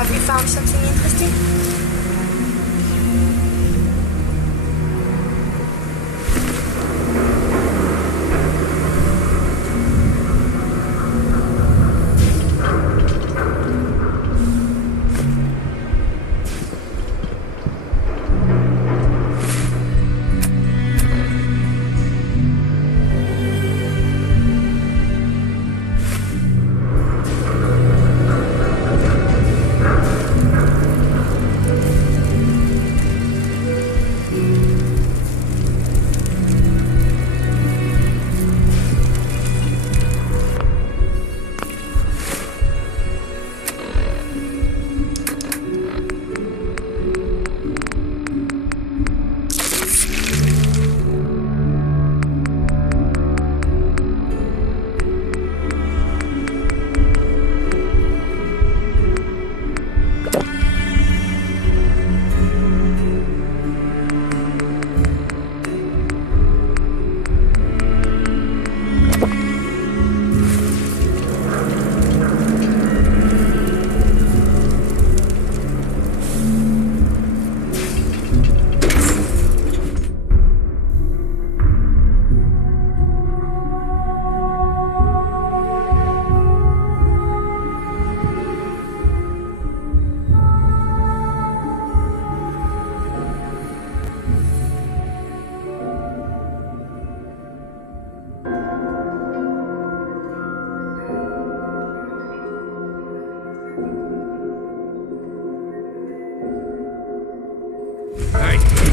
Have you found something interesting?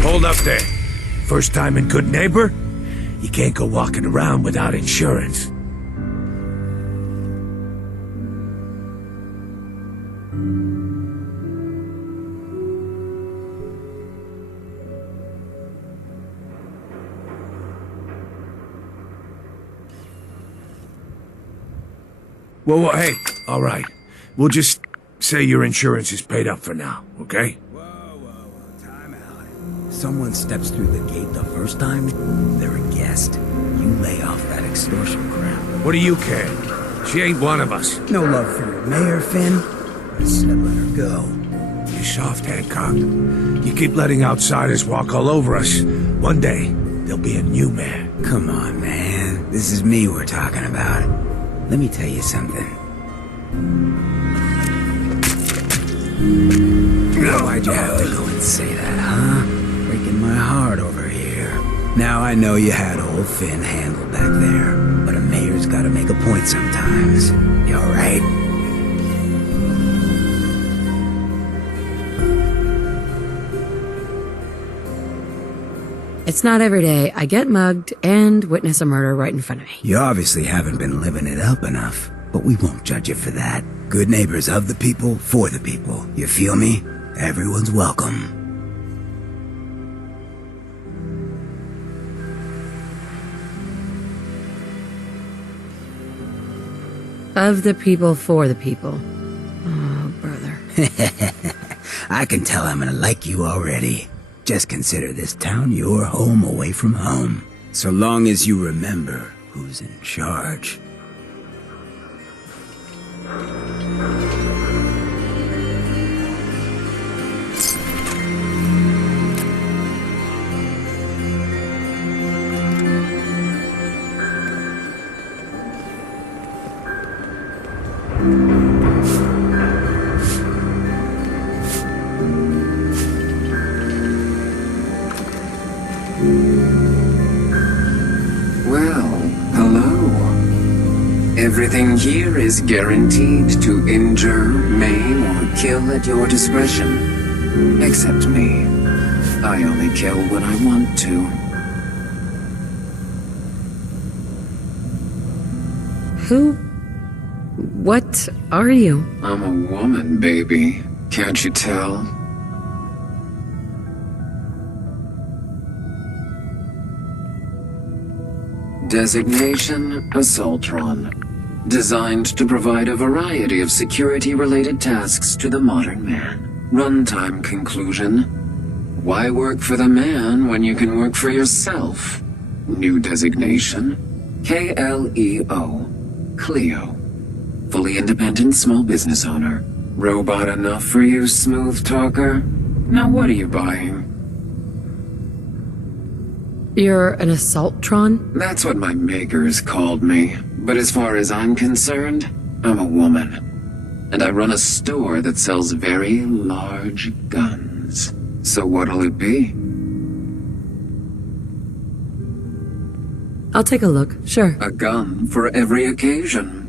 Hold up there. First time in Good Neighbor? You can't go walking around without insurance. Well, hey, all right. We'll just say your insurance is paid up for now, okay? Time out. Someone steps through the gate the first time, they're a guest. You lay off that extortion crap. What do you care? She ain't one of us. No love for your mayor, Finn? I said let her go. You soft, Hancock. You keep letting outsiders walk all over us. One day, there'll be a new mayor. Come on, man. This is me we're talking about. Let me tell you something. Why'd you have to go and say that, huh? Breaking my heart over here. Now I know you had old Finn handled back there, but a mayor's gotta make a point sometimes. You alright? It's not every day I get mugged and witness a murder right in front of me. You obviously haven't been living it up enough, but we won't judge you for that. Good neighbors of the people, for the people. You feel me? Everyone's welcome. Of the people, for the people. Oh, brother. I can tell I'm gonna like you already. Just consider this town your home away from home. So long as you remember who's in charge. Everything here is guaranteed to injure, maim, or kill at your discretion. Except me. I only kill when I want to. Who? What are you? I'm a woman, baby. Can't you tell? Designation, Assaultron. Designed to provide a variety of security-related tasks to the modern man. Runtime conclusion. Why work for the man when you can work for yourself? New designation. KLEO. Cleo. Fully independent small business owner. Robot enough for you, smooth talker? Now what are you buying? You're an Assaultron? That's what my makers called me. But as far as I'm concerned, I'm a woman. And I run a store that sells very large guns. So what'll it be? I'll take a look, sure. A gun for every occasion.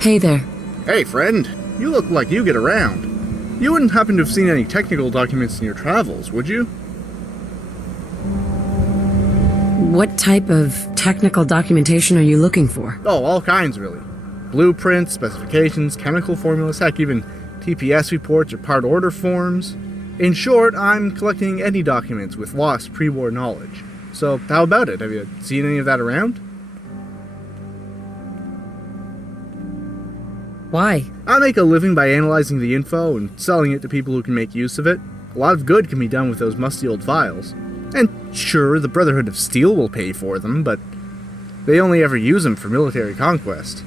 Hey there. Hey, friend. You look like you get around. You wouldn't happen to have seen any technical documents in your travels, would you? What type of technical documentation are you looking for? Oh, all kinds, really. Blueprints, specifications, chemical formulas, heck, even TPS reports or part order forms. In short, I'm collecting any documents with lost pre-war knowledge. So, how about it? Have you seen any of that around? Why? I make a living by analyzing the info and selling it to people who can make use of it. A lot of good can be done with those musty old files. And sure, the Brotherhood of Steel will pay for them, but they only ever use them for military conquest.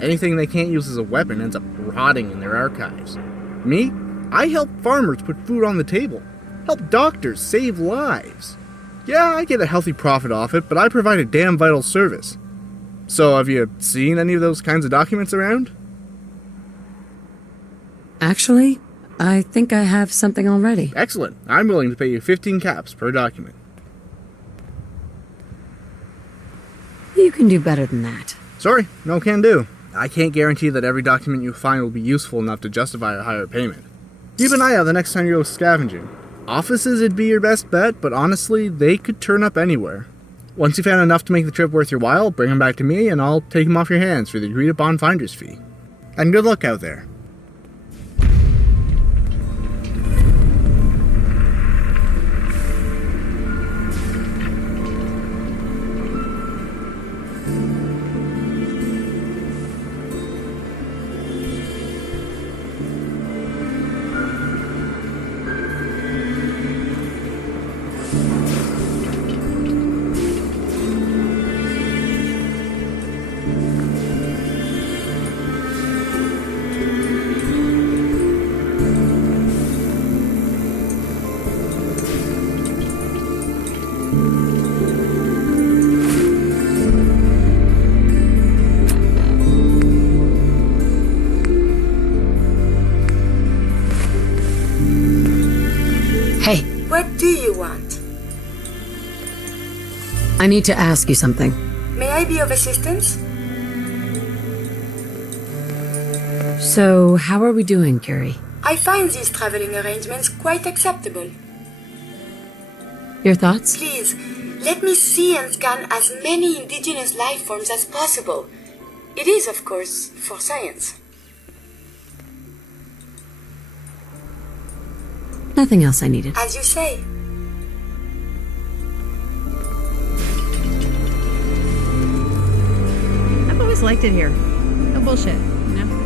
Anything they can't use as a weapon ends up rotting in their archives. Me? I help farmers put food on the table. Help doctors save lives. Yeah, I get a healthy profit off it, but I provide a damn vital service. So, have you seen any of those kinds of documents around? Actually, I think I have something already. Excellent. I'm willing to pay you 15 caps per document. You can do better than that. Sorry, no can do. I can't guarantee that every document you find will be useful enough to justify a higher payment. Keep an eye out the next time you go scavenging. Offices would be your best bet, but honestly, they could turn up anywhere. Once you found enough to make the trip worth your while, bring them back to me and I'll take them off your hands for the agreed upon finder's fee. And good luck out there. Hey, What do you want? I need to ask you something. May I be of assistance? So, how are we doing, Curie? I find these traveling arrangements quite acceptable. Your thoughts? Please, let me see and scan as many indigenous life forms as possible. It is, of course, for science. Nothing else I needed. As you say. I've always liked it here. No bullshit, you know?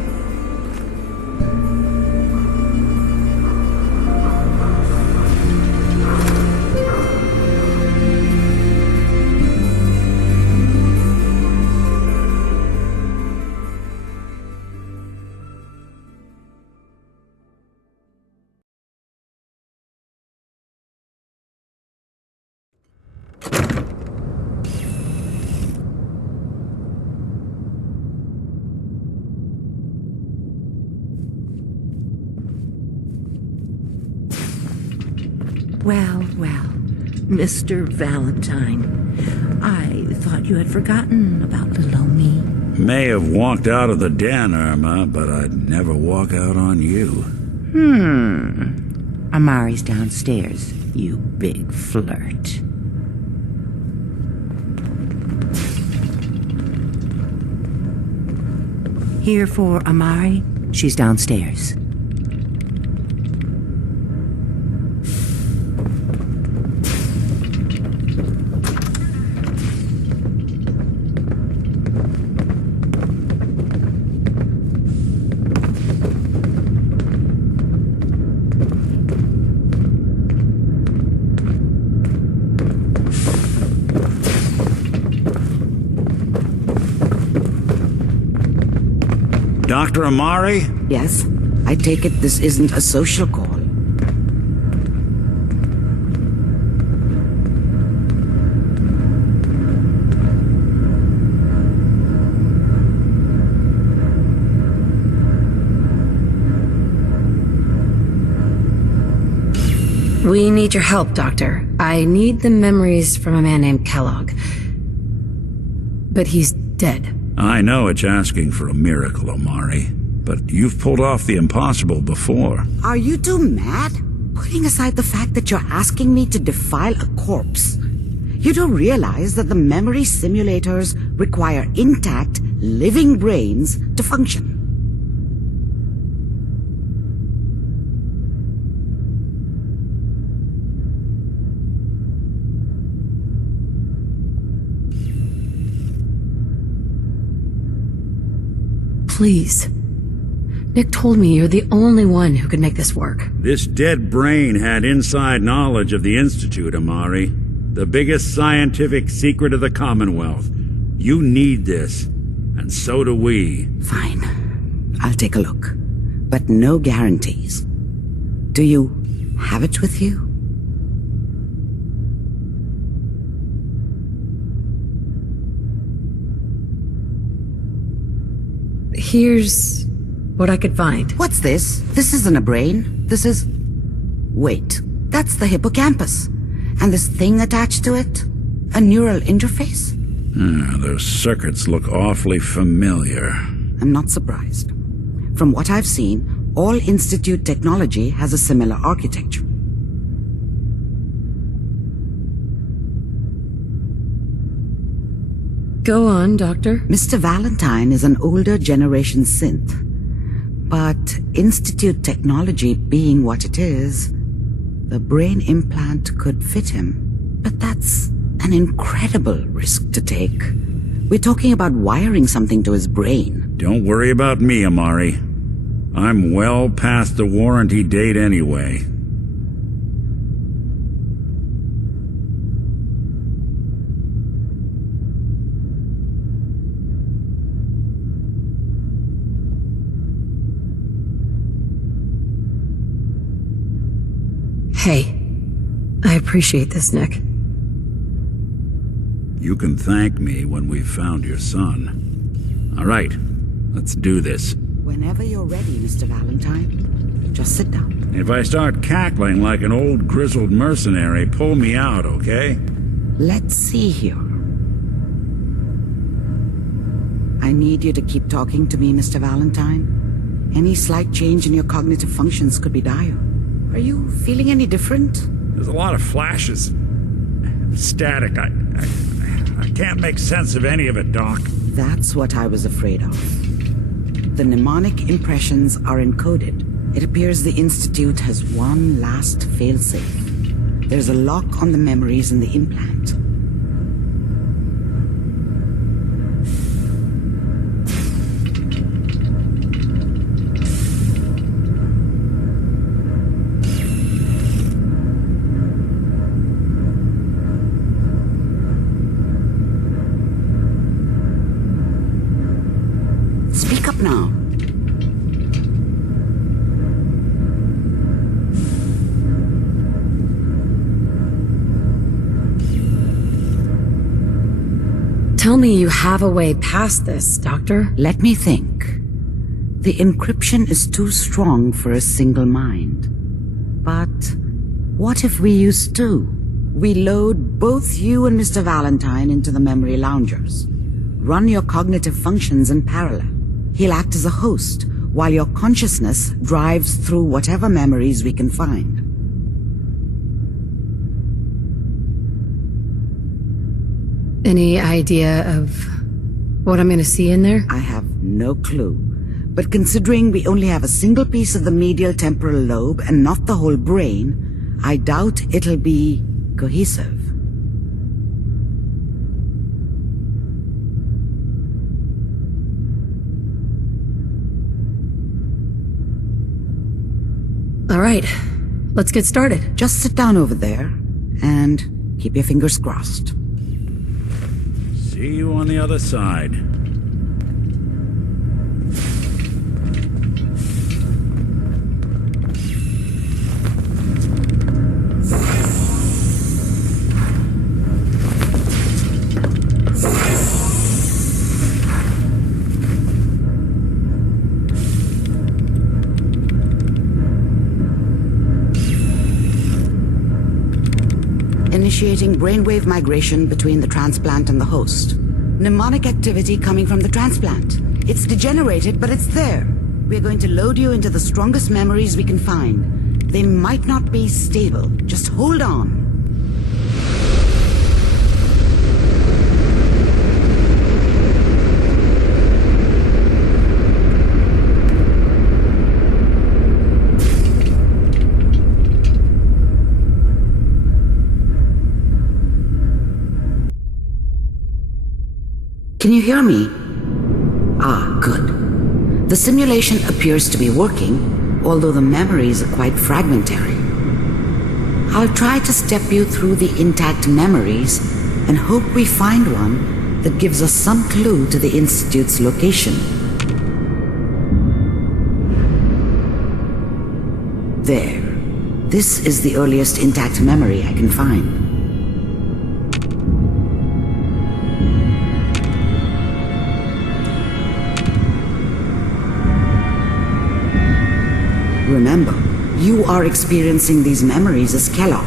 Well, Mr. Valentine, I thought you had forgotten about little old me. May have walked out of the den, Irma, but I'd never walk out on you. Amari's downstairs, you big flirt. Here for Amari, she's downstairs. Dr. Amari? Yes? I take it this isn't a social call. We need your help, Doctor. I need the memories from a man named Kellogg. But he's dead. I know it's asking for a miracle, Omari, but you've pulled off the impossible before. Are you two mad? Putting aside the fact that you're asking me to defile a corpse, you do realize that the memory simulators require intact, living brains to function. Please. Nick told me you're the only one who could make this work. This dead brain had inside knowledge of the Institute, Omari. The biggest scientific secret of the Commonwealth. You need this, and so do we. Fine. I'll take a look. But no guarantees. Do you have it with you? Here's what I could find. What's this? This isn't a brain. This is... Wait, that's the hippocampus. And this thing attached to it? A neural interface? Those circuits look awfully familiar. I'm not surprised. From what I've seen, all Institute technology has a similar architecture. Go on, Doctor. Mr. Valentine is an older generation synth. But Institute technology being what it is, the brain implant could fit him. But that's an incredible risk to take. We're talking about wiring something to his brain. Don't worry about me, Omari. I'm well past the warranty date anyway. Hey, I appreciate this, Nick. You can thank me when we've found your son. All right, let's do this. Whenever you're ready, Mr. Valentine, just sit down. If I start cackling like an old grizzled mercenary, pull me out, okay? Let's see here. I need you to keep talking to me, Mr. Valentine. Any slight change in your cognitive functions could be dire. Are you feeling any different? There's a lot of flashes. Static. I can't make sense of any of it, Doc. That's what I was afraid of. The mnemonic impressions are encoded. It appears the Institute has one last failsafe. There's a lock on the memories in the implant. Speak up now. Tell me you have a way past this, Doctor. Let me think. The encryption is too strong for a single mind. But what if we use two? We load both you and Mr. Valentine into the memory loungers. Run your cognitive functions in parallel. He'll act as a host, while your consciousness drives through whatever memories we can find. Any idea of what I'm gonna see in there? I have no clue. But considering we only have a single piece of the medial temporal lobe and not the whole brain, I doubt it'll be cohesive. All right, let's get started. Just sit down over there and keep your fingers crossed. See you on the other side. Initiating brainwave migration between the transplant and the host. Mnemonic activity coming from the transplant. It's degenerated, but it's there. We're going to load you into the strongest memories we can find. They might not be stable. Just hold on. Can you hear me? Ah, good. The simulation appears to be working, although the memories are quite fragmentary. I'll try to step you through the intact memories and hope we find one that gives us some clue to the Institute's location. There. This is the earliest intact memory I can find. Remember, you are experiencing these memories as Kellogg.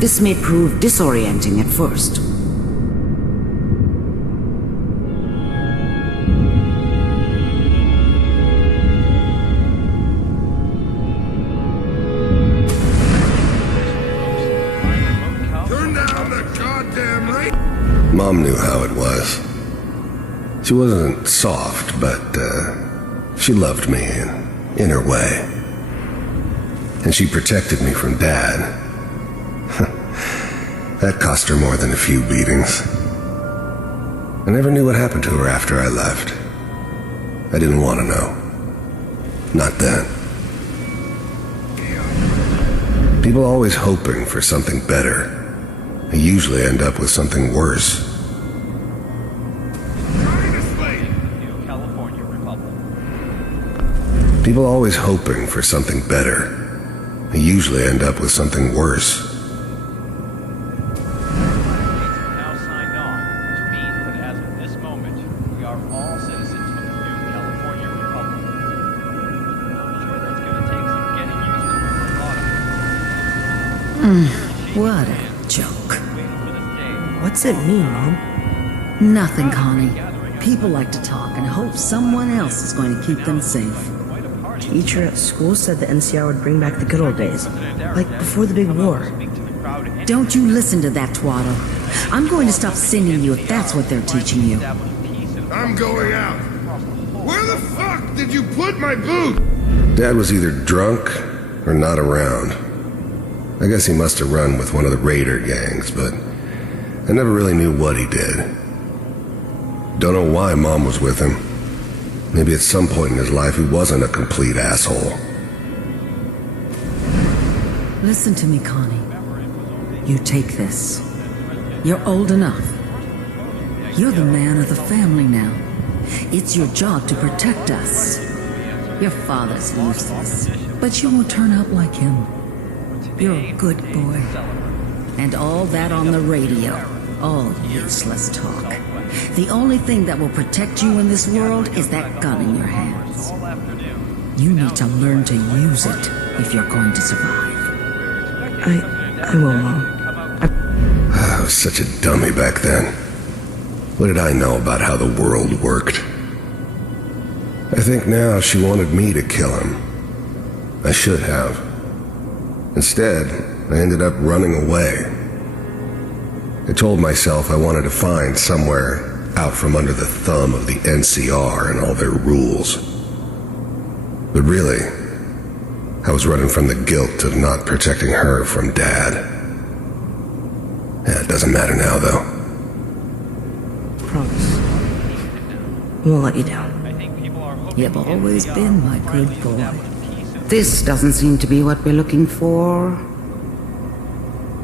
This may prove disorienting at first. Turn down the goddamn radio! Mom knew how it was. She wasn't soft, but she loved me in her way. And she protected me from Dad. That cost her more than a few beatings. I never knew what happened to her after I left. I didn't want to know. Not then. People always hoping for something better. They usually end up with something worse. People always hoping for something better. They usually end up with something worse. Now signed on, which means that as of this moment, we are all citizens of the new California Republic. I'm sure that's going to take some getting used to for a lot of us. What a joke. Waiting for this day. What's it mean, Mom? Nothing, Connie. People like to talk and hope someone else is going to keep them safe. Teacher at school said the NCR would bring back the good old days, like before the big war. Don't you listen to that twaddle. I'm going to stop singing you if that's what they're teaching you. I'm going out. Where the fuck did you put my boot? Dad was either drunk or not around. I guess he must have run with one of the raider gangs, but I never really knew what he did. Don't know why Mom was with him. Maybe at some point in his life he wasn't a complete asshole. Listen to me, Connie. You take this. You're old enough. You're the man of the family now. It's your job to protect us. Your father's useless, but you won't turn out like him. You're a good boy. And all that on the radio, all useless talk. The only thing that will protect you in this world is that gun in your hands. You need to learn to use it if you're going to survive. I will, Mom. I was such a dummy back then. What did I know about how the world worked? I think now she wanted me to kill him. I should have. Instead, I ended up running away. I told myself I wanted to find somewhere out from under the thumb of the NCR and all their rules. But really, I was running from the guilt of not protecting her from Dad. Yeah, it doesn't matter now, though. Promise. We won't let you down. You've always been my good boy. This doesn't seem to be what we're looking for.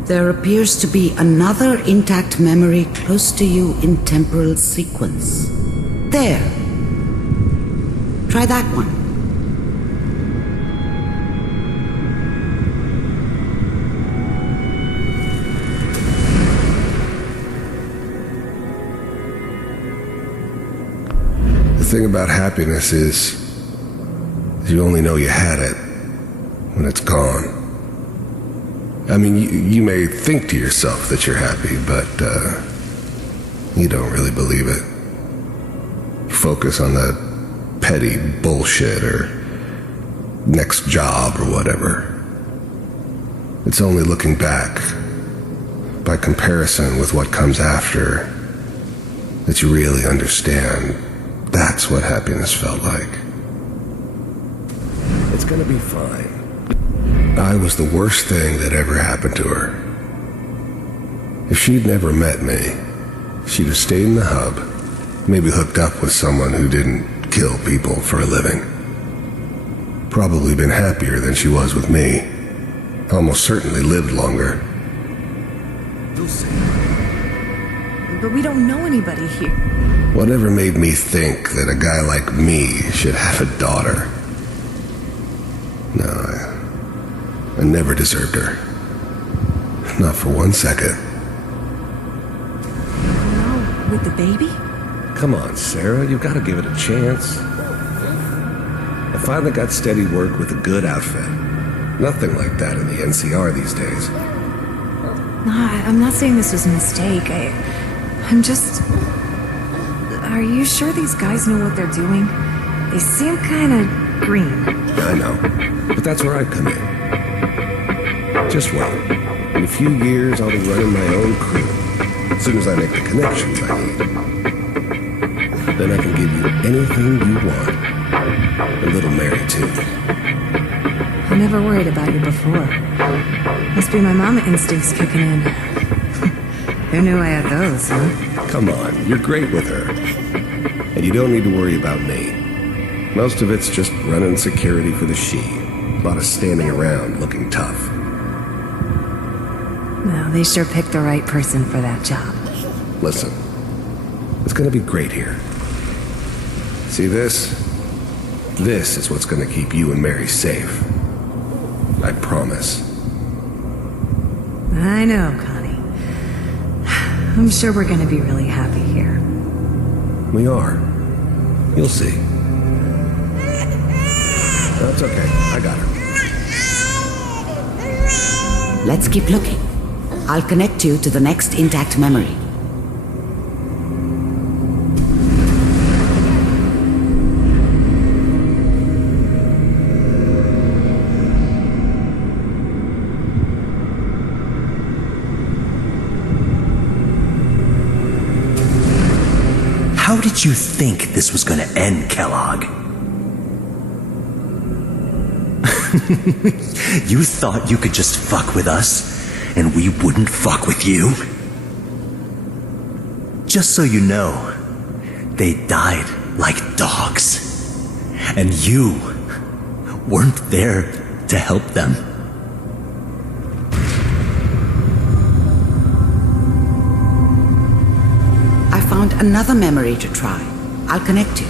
There appears to be another intact memory close to you in temporal sequence. There. Try that one. The thing about happiness is you only know you had it when it's gone. I mean, you may think to yourself that you're happy, but You don't really believe it. You focus on the petty bullshit or next job or whatever. It's only looking back, by comparison with what comes after, that you really understand that's what happiness felt like. It's gonna be fine. I was the worst thing that ever happened to her. If she'd never met me, she'd have stayed in the hub, maybe hooked up with someone who didn't kill people for a living. Probably been happier than she was with me. Almost certainly lived longer. You'll see. But we don't know anybody here. Whatever made me think that a guy like me should have a daughter? No, I never deserved her. Not for 1 second. No, with the baby? Come on, Sarah, you've got to give it a chance. I finally got steady work with a good outfit. Nothing like that in the NCR these days. No, I'm not saying this was a mistake. I'm just... Are you sure these guys know what they're doing? They seem kind of green. I know, but that's where I come in. Just wait. In a few years, I'll be running my own crew. As soon as I make the connections I need. Then I can give you anything you want. And little Mary, too. I never worried about you before. Must be my mama instincts kicking in. Who knew I had those, huh? Come on, you're great with her. And you don't need to worry about me. Most of it's just running security for the she. A lot of standing around looking tough. No, they sure picked the right person for that job. Listen, it's gonna be great here. See this? This is what's gonna keep you and Mary safe. I promise. I know, Connie. I'm sure we're gonna be really happy here. We are. You'll see. That's okay. I got her. Let's keep looking. I'll connect you to the next intact memory. How did you think this was gonna end, Kellogg? You thought you could just fuck with us, and we wouldn't fuck with you? Just so you know, they died like dogs. And you weren't there to help them. I found another memory to try. I'll connect you.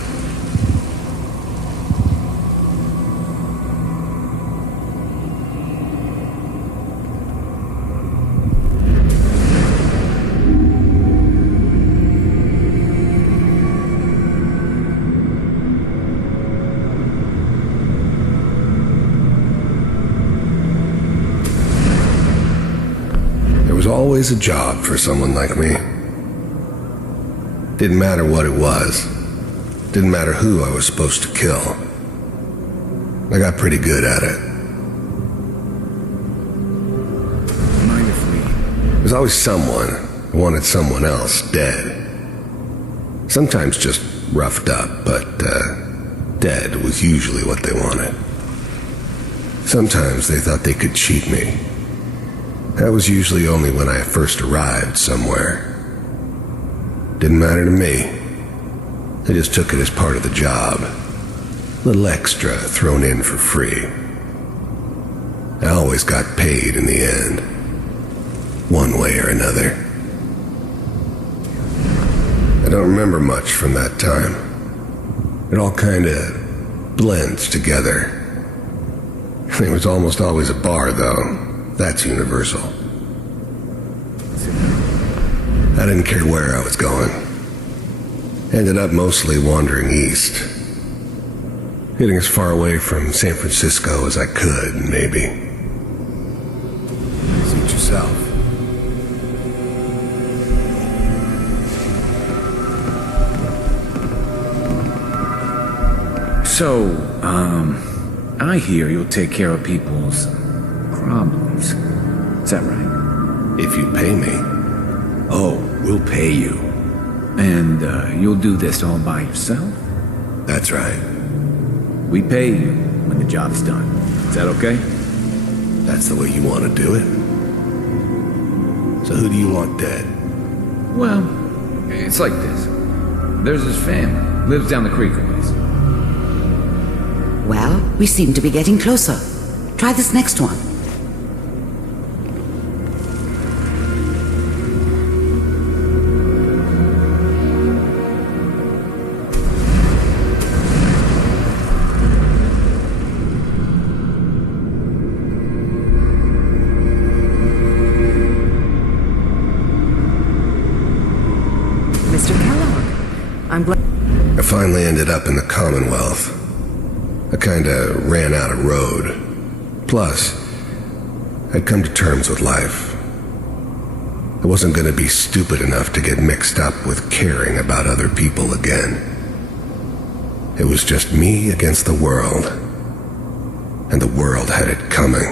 There was always a job for someone like me. Didn't matter what it was. Didn't matter who I was supposed to kill. I got pretty good at it. Mind if we... There's always someone who wanted someone else dead. Sometimes just roughed up, but dead was usually what they wanted. Sometimes they thought they could cheat me. That was usually only when I first arrived somewhere. Didn't matter to me. I just took it as part of the job. A little extra thrown in for free. I always got paid in the end. One way or another. I don't remember much from that time. It all kinda blends together. There was almost always a bar, though. That's universal. I didn't care where I was going. Ended up mostly wandering east. Getting as far away from San Francisco as I could, maybe. Suit yourself. So, I hear you'll take care of people's problems. Is that right? If you pay me. Oh, we'll pay you. And, you'll do this all by yourself? That's right. We pay you when the job's done. Is that okay? That's the way you want to do it? So who do you want dead? Well, it's like this. There's his family. Lives down the creek a ways. Well, we seem to be getting closer. Try this next one. Mr. Kellogg, I'm glad. I finally ended up in the Commonwealth. I kinda ran out of road. Plus, I'd come to terms with life. I wasn't gonna be stupid enough to get mixed up with caring about other people again. It was just me against the world. And the world had it coming.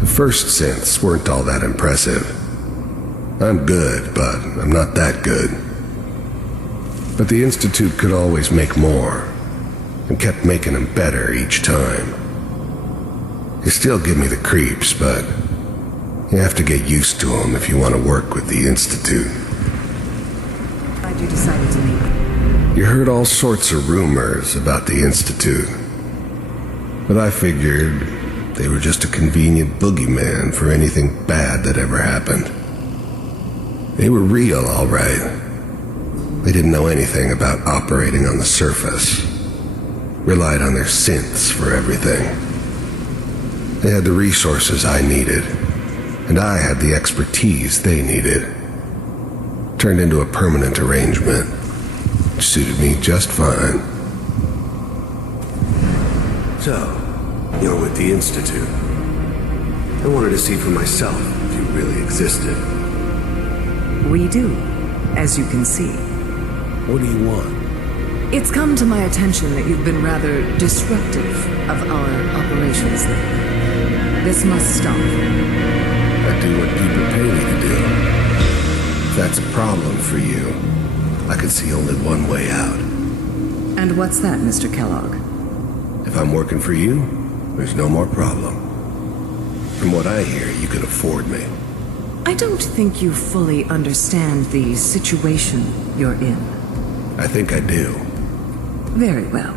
The first synths weren't all that impressive. I'm good, but I'm not that good. But the Institute could always make more, and kept making them better each time. They still give me the creeps, but you have to get used to them if you want to work with the Institute. Glad you decided to meet. You heard all sorts of rumors about the Institute, but I figured they were just a convenient boogeyman for anything bad that ever happened. They were real, all right. They didn't know anything about operating on the surface. Relied on their synths for everything. They had the resources I needed, and I had the expertise they needed. Turned into a permanent arrangement, which suited me just fine. So, you're with the Institute. I wanted to see for myself if you really existed. We do, as you can see. What do you want? It's come to my attention that you've been rather disruptive of our operations lately. This must stop. I do what people pay me to do. If that's a problem for you, I could see only one way out. And what's that, Mr. Kellogg? If I'm working for you, there's no more problem. From what I hear, you can afford me. I don't think you fully understand the situation you're in. I think I do. Very well.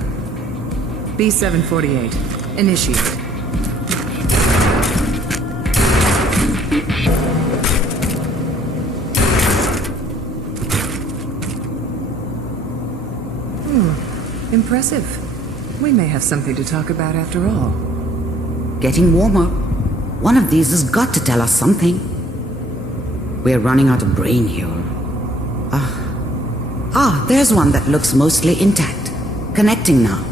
B-748, initiate. Impressive. We may have something to talk about after all. Getting warmer. One of these has got to tell us something. We're running out of brain here. There's one that looks mostly intact. Connecting now.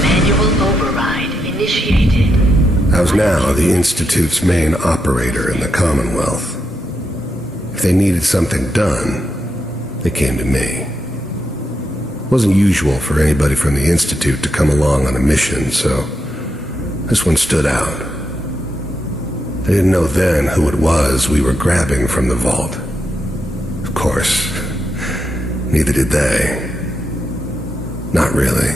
Manual override initiated. I was now the Institute's main operator in the Commonwealth. If they needed something done, they came to me. It wasn't usual for anybody from the Institute to come along on a mission, so this one stood out. I didn't know then who it was we were grabbing from the vault. Of course, neither did they. Not really.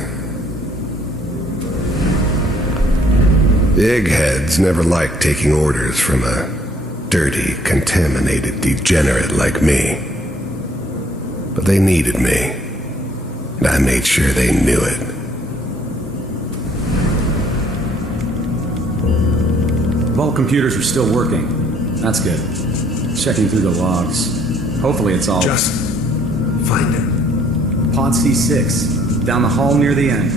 The eggheads never liked taking orders from a dirty, contaminated degenerate like me. But they needed me, and I made sure they knew it. Vault computers are still working. That's good. Checking through the logs. Hopefully it's all... Just find it. Pod C6, down the hall near the end.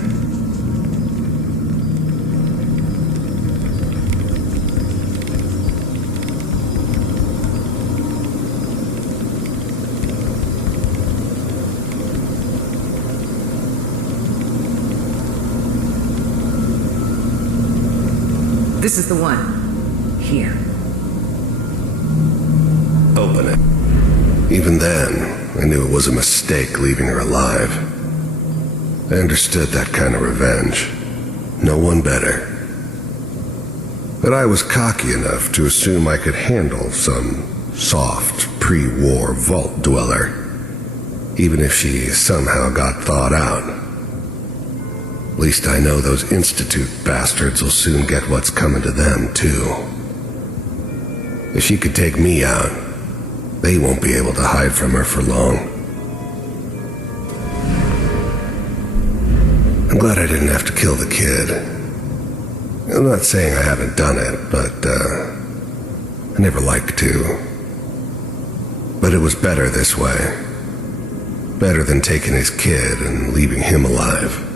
This is the one. Here. Open it. Even then, I knew it was a mistake leaving her alive. I understood that kind of revenge. No one better. But I was cocky enough to assume I could handle some soft, pre-war vault dweller, even if she somehow got thawed out. At least I know those Institute bastards will soon get what's coming to them, too. If she could take me out, they won't be able to hide from her for long. I'm glad I didn't have to kill the kid. I'm not saying I haven't done it, but I never liked to. But it was better this way. Better than taking his kid and leaving him alive.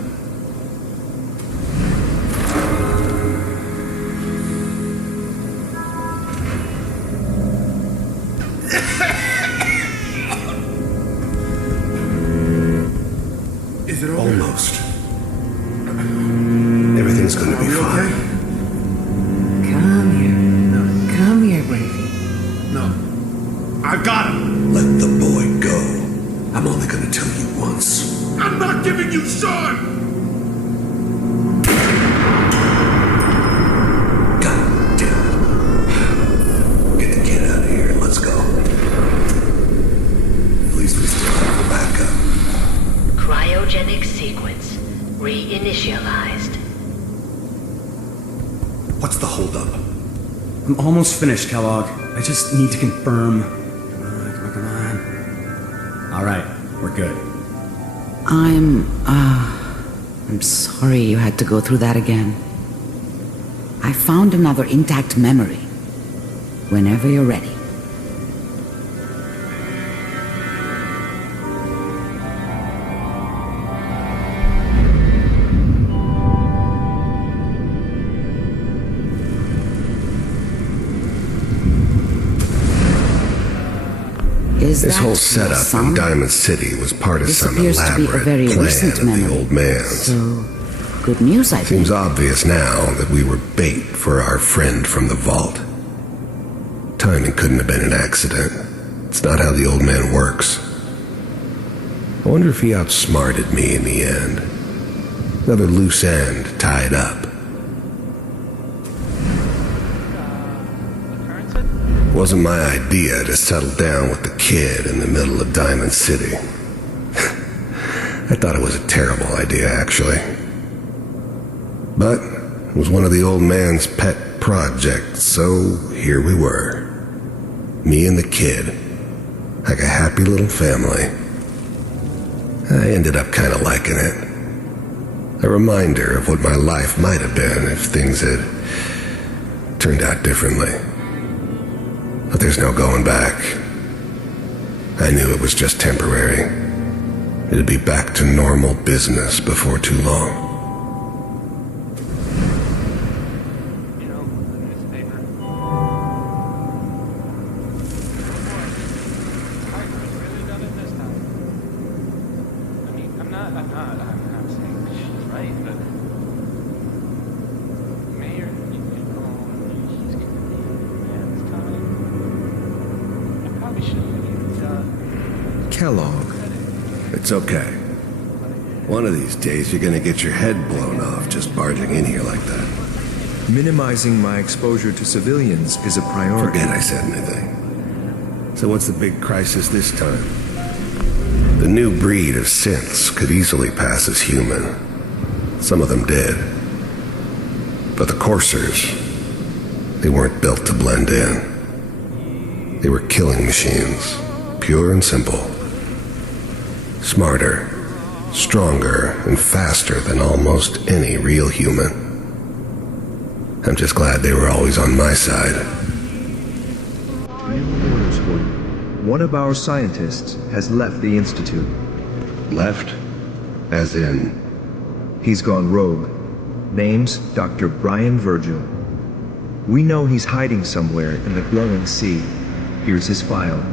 Is it over? Almost. Everything's gonna be fine. Come here, Bravey. No. I got him. Let the boy go. I'm only gonna tell you once. I'm not giving you Sean! God damn it. Get the kid out of here and let's go. At least we still have a backup. Cryogenic sequence reinitialized. What's the holdup? I'm almost finished, Kellogg. I just need to confirm. Come on. All right, we're good. I'm sorry you had to go through that again. I found another intact memory. Whenever you're ready. This whole setup in Diamond City was part of some appears to be a elaborate very plan recent of the memory. old man's. So, good news, I think. Seems obvious now that we were bait for our friend from the vault. Timing couldn't have been an accident. It's not how the old man works. I wonder if he outsmarted me in the end. Another loose end tied up. It wasn't my idea to settle down with the kid in the middle of Diamond City. I thought it was a terrible idea, actually. But it was one of the old man's pet projects, so here we were. Me and the kid. Like a happy little family. I ended up kind of liking it. A reminder of what my life might have been if things had turned out differently. But there's no going back. I knew it was just temporary. It'd be back to normal business before too long. Kellogg. It's okay. One of these days you're gonna get your head blown off just barging in here like that. Minimizing my exposure to civilians is a priority. Forget I said anything. So what's the big crisis this time? The new breed of synths could easily pass as human. Some of them did. But the coursers, they weren't built to blend in. They were killing machines, pure and simple. Smarter, stronger, and faster than almost any real human. I'm just glad they were always on my side. One of our scientists has left the Institute. Left? As in? He's gone rogue. Name's Dr. Brian Virgil. We know he's hiding somewhere in the glowing sea. Here's his file.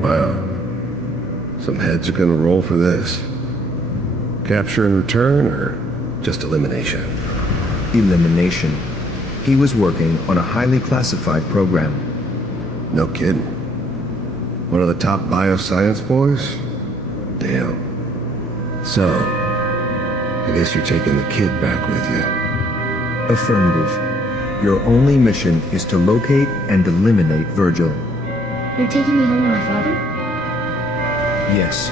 Wow. Some heads are gonna roll for this. Capture and return, or Just elimination. Elimination. He was working on a highly classified program. No kidding. One of the top bioscience boys? Damn. So, I guess you're taking the kid back with you. Affirmative. Your only mission is to locate and eliminate Virgil. You're taking me home to my father? Yes.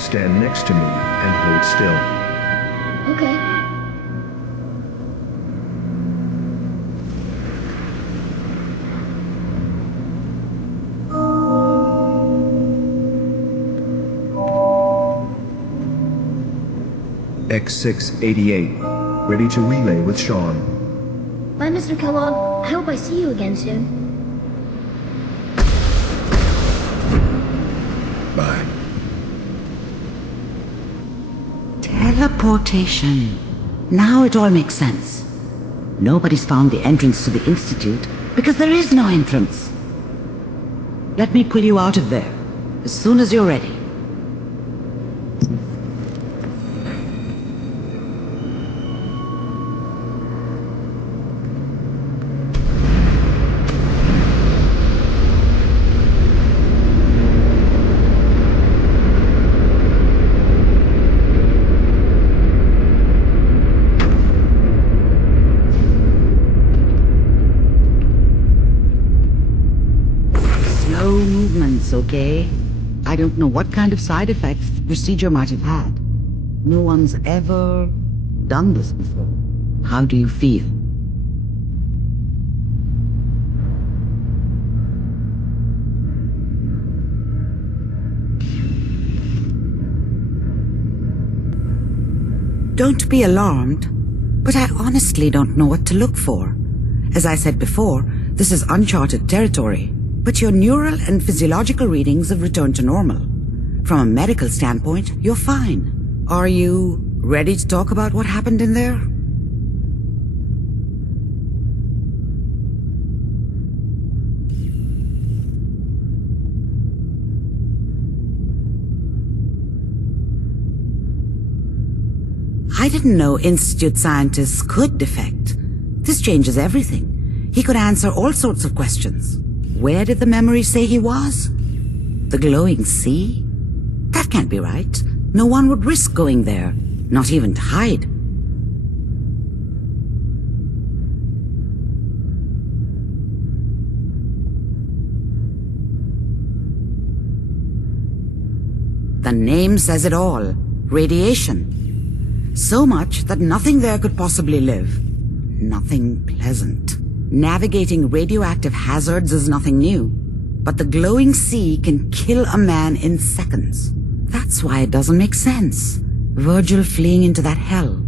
Stand next to me and hold still. Okay. X688. Ready to relay with Sean. Bye, Mr. Kellogg. I hope I see you again soon. Bye. Teleportation. Now it all makes sense. Nobody's found the entrance to the Institute because there is no entrance. Let me pull you out of there as soon as you're ready. Slow movements, okay? I don't know what kind of side effects the procedure might have had. No one's ever done this before. How do you feel? Don't be alarmed, but I honestly don't know what to look for. As I said before, this is uncharted territory, but your neural and physiological readings have returned to normal. From a medical standpoint, you're fine. Are you ready to talk about what happened in there? I didn't know Institute scientists could defect. This changes everything. He could answer all sorts of questions. Where did the memory say he was? The glowing sea? That can't be right. No one would risk going there, not even to hide. The name says it all. Radiation. So much that nothing there could possibly live. Nothing pleasant. Navigating radioactive hazards is nothing new, but the glowing sea can kill a man in seconds. That's why it doesn't make sense. Virgil fleeing into that hell.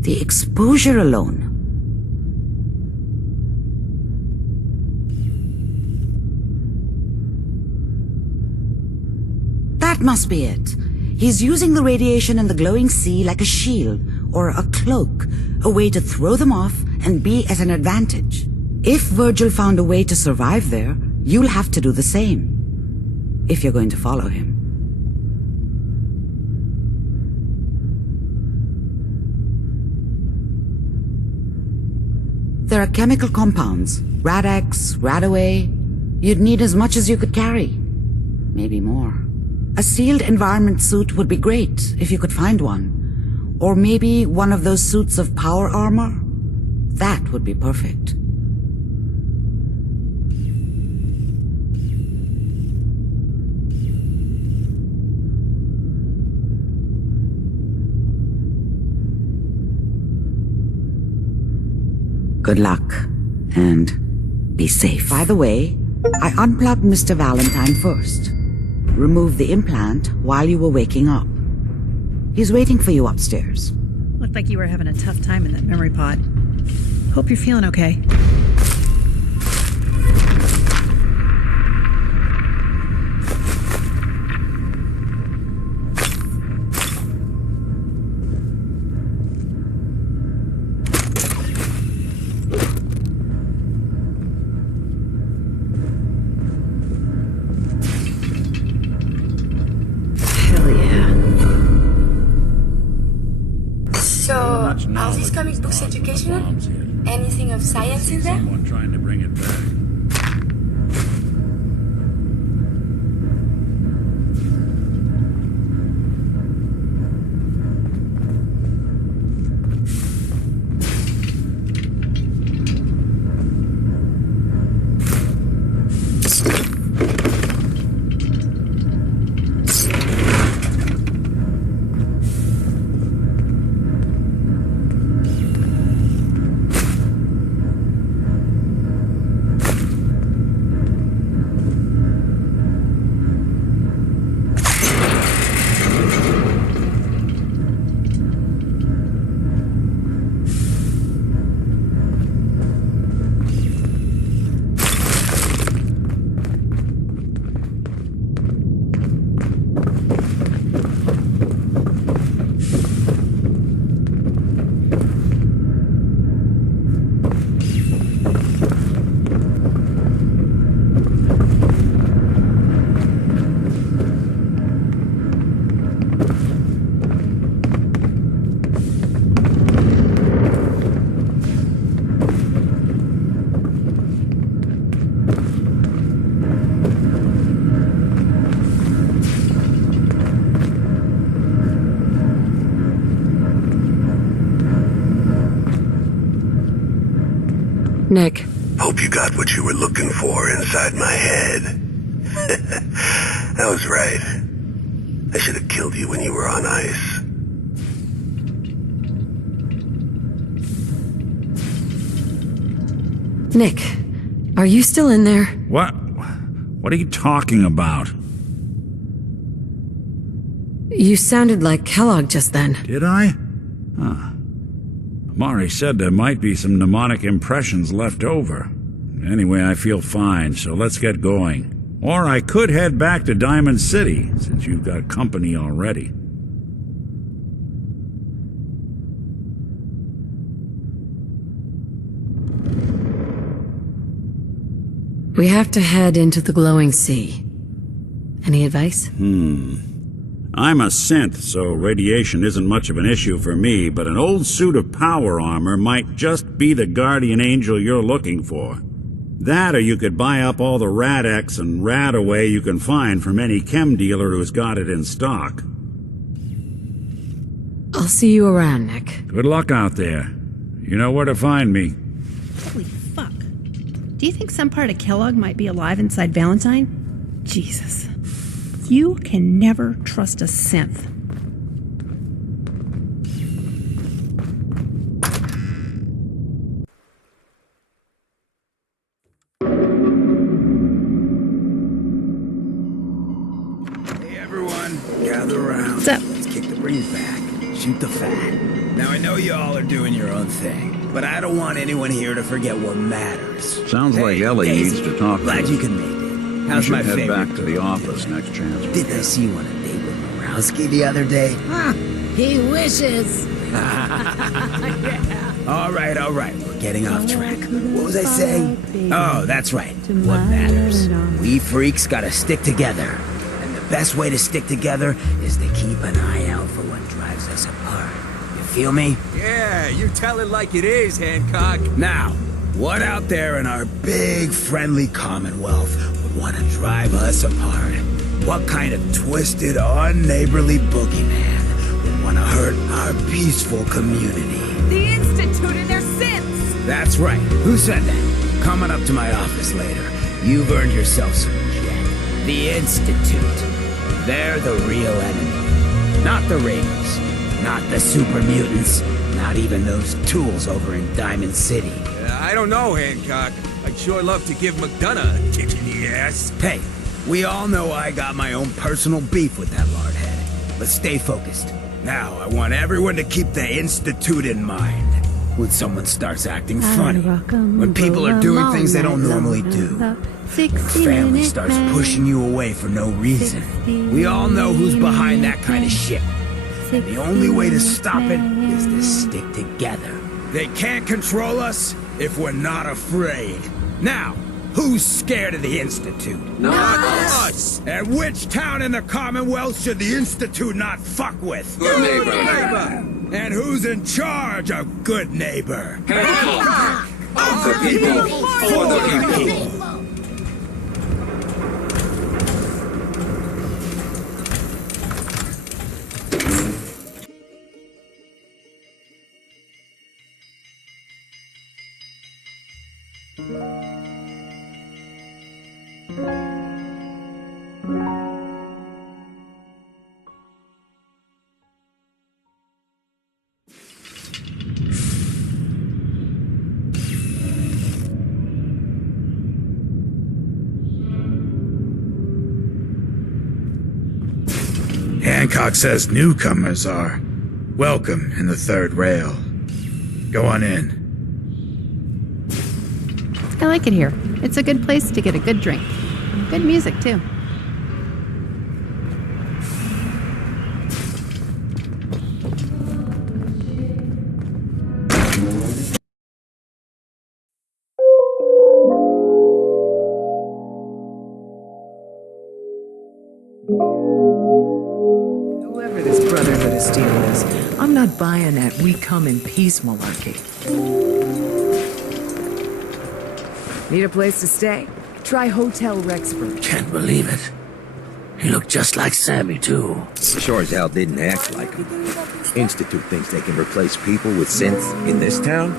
The exposure alone. That must be it. He's using the radiation in the glowing sea like a shield or a cloak, a way to throw them off and be at an advantage. If Virgil found a way to survive there, you'll have to do the same, if you're going to follow him. There are chemical compounds, Rad-X, Radaway. You'd need as much as you could carry, maybe more. A sealed environment suit would be great if you could find one. Or maybe one of those suits of power armor. That would be perfect. Good luck, and be safe. By the way, I unplugged Mr. Valentine first. Removed the implant while you were waking up. He's waiting for you upstairs. Looked like you were having a tough time in that memory pod. Hope you're feeling okay. So, much Are knowledge these comic books causing the educational? bombs hit. Anything of science in there? Someone trying to bring it back. Nick. Hope you got what you were looking for inside my head. I was right. I should have killed you when you were on ice. Nick, are you still in there? What? What are you talking about? You sounded like Kellogg just then. Did I? Huh. Mari said there might be some mnemonic impressions left over. Anyway, I feel fine, so let's get going. Or I could head back to Diamond City, since you've got company already. We have to head into the glowing sea. Any advice? I'm a synth, so radiation isn't much of an issue for me, but an old suit of power armor might just be the guardian angel you're looking for. That, or you could buy up all the Rad-X and Rad-Away you can find from any chem dealer who's got it in stock. I'll see you around, Nick. Good luck out there. You know where to find me. Holy fuck. Do you think some part of Kellogg might be alive inside Valentine? Jesus. You can never trust a synth. Hey everyone, gather around. What's up? Let's kick the breeze back. Shoot the fat. Now I know you all are doing your own thing, but I don't want anyone here to forget what matters. Sounds like Ellie Daisy, needs to talk to glad us. you can make it. How's You my should head favorite back to the office next chance. Did I see you on a date with Morowski the other day? He wishes. All right. We're getting off track. What was I saying? Oh, that's right. What matters? We freaks gotta stick together. And the best way to stick together is to keep an eye out for what drives us apart. You feel me? Yeah, you tell it like it is, Hancock. Now, what out there in our big friendly Commonwealth would want to drive us apart? What kind of twisted, unneighborly boogeyman would want to hurt our peaceful community? The Institute and their synths! That's right. Who said that? Coming up to my office later. You've earned yourself some jet. The Institute. They're the real enemy. Not the Raiders. Not the super mutants. Not even those tools over in Diamond City. I don't know, Hancock. I'd sure love to give McDonough a kick in the ass. Hey, we all know I got my own personal beef with that lardhead. Let's stay focused. Now, I want everyone to keep the Institute in mind. When someone starts acting funny, when people are doing things they don't normally do, when family starts pushing you away for no reason. We all know who's behind that kind of shit. And the only way to stop it is to stick together. They can't control us if we're not afraid. Now, Who's scared of the Institute? Not us! And which town in the Commonwealth should the Institute not fuck with? Good neighbor. And who's in charge of good neighbor? Hancock! Of the people, for the people. Hancock says newcomers are welcome in the third rail. Go on in. I like it here. It's a good place to get a good drink. Good music, too. Whoever this Brotherhood of Steel is, I'm not buying that we come in peace malarkey. Need a place to stay? Try Hotel Rexford. Can't believe it. He looked just like Sammy, too. Sure as hell didn't act like him. Institute thinks they can replace people with synths in this town?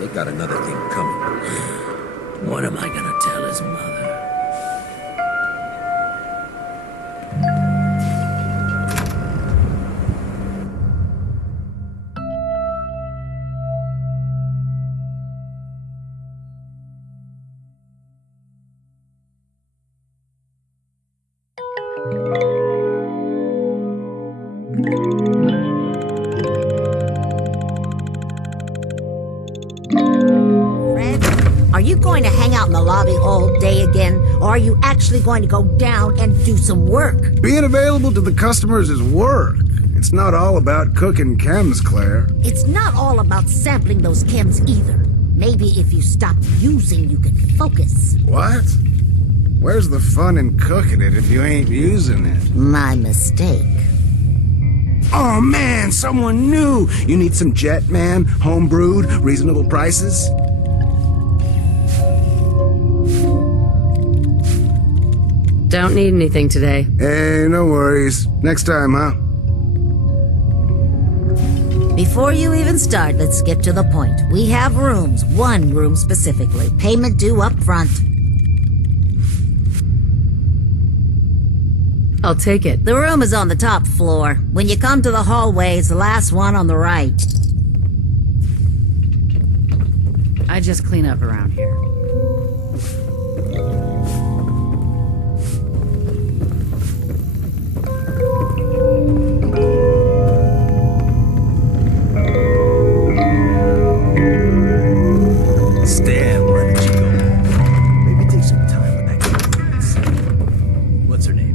They got another thing coming. What am I gonna tell his mother? Are you going to hang out in the lobby all day again, or are you actually going to go down and do some work? Being available to the customers is work. It's not all about cooking chems, Claire. It's not all about sampling those chems either. Maybe if you stopped using, you could focus. What? Where's the fun in cooking it if you ain't using it? My mistake. Oh man, someone new! You need some Jet, man? Homebrewed, reasonable prices? Don't need anything today. Hey, no worries. Next time, huh? Before you even start, let's get to the point. We have rooms, one room specifically. Payment due up front. I'll take it. The room is on the top floor. When you come to the hallway, it's the last one on the right. I just clean up around here. Stan, where did you go? Maybe take some time with that kid. What's her name?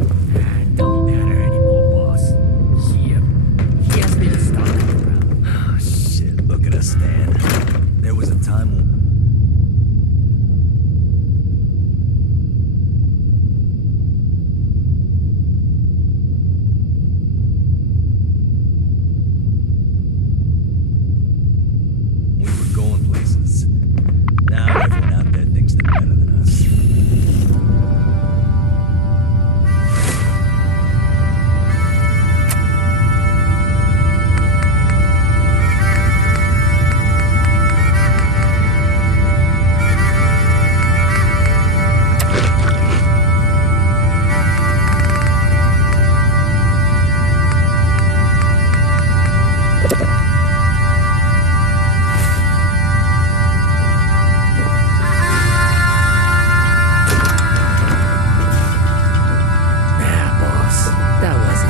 Don't matter anymore, boss. She asked me to stop coming around. Oh, shit, look at us, Stan. There was a time when... we were going places. Now everyone out there thinks they're better than us.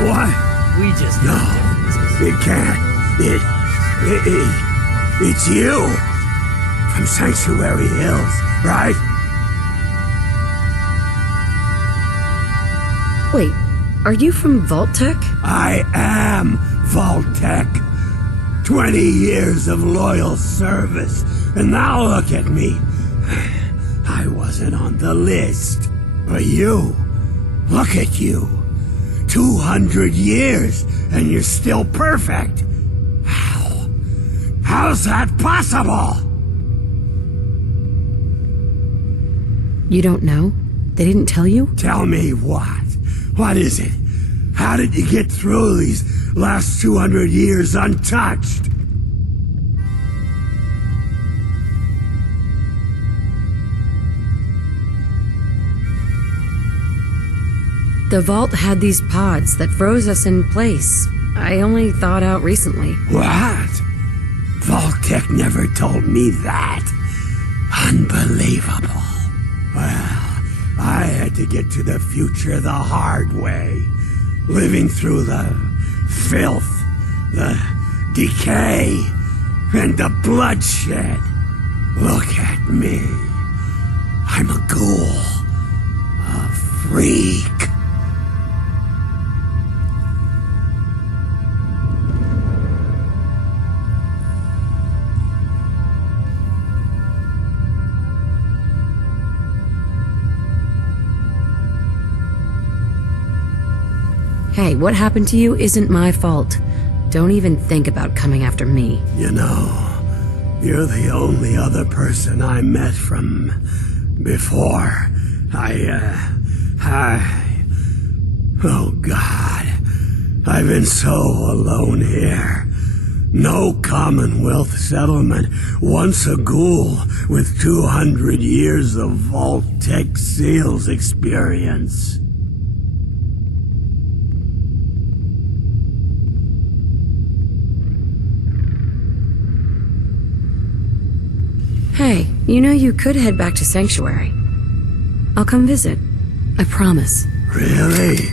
What? We just No, it can't. It's you. From Sanctuary Hills, right? Wait, are you from Vault-Tec? I am Vault-Tec. 20 years of loyal service, and now look at me. I wasn't on the list. But you, look at you. 200 years, and you're still perfect. How's that possible? You don't know? They didn't tell you? Tell me what? What is it? How did you get through these last 200 years untouched? The vault had these pods that froze us in place. I only thawed out recently. What? Vault-Tec never told me that. Unbelievable. Well, I had to get to the future the hard way. Living through the filth, the decay, and the bloodshed. Look at me. I'm a ghoul. A freak. Hey, what happened to you isn't my fault. Don't even think about coming after me. You know, you're the only other person I met from before. Oh God, I've been so alone here. No Commonwealth settlement, once a ghoul with 200 years of Vault-Tec sales experience. Hey, you know you could head back to Sanctuary. I'll come visit. I promise. Really?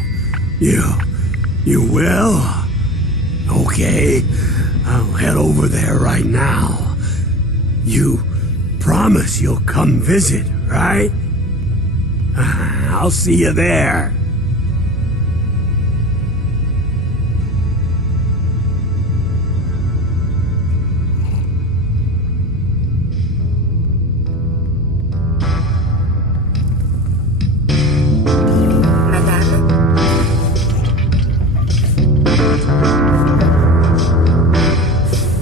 You will? Okay, I'll head over there right now. You promise you'll come visit, right? I'll see you there.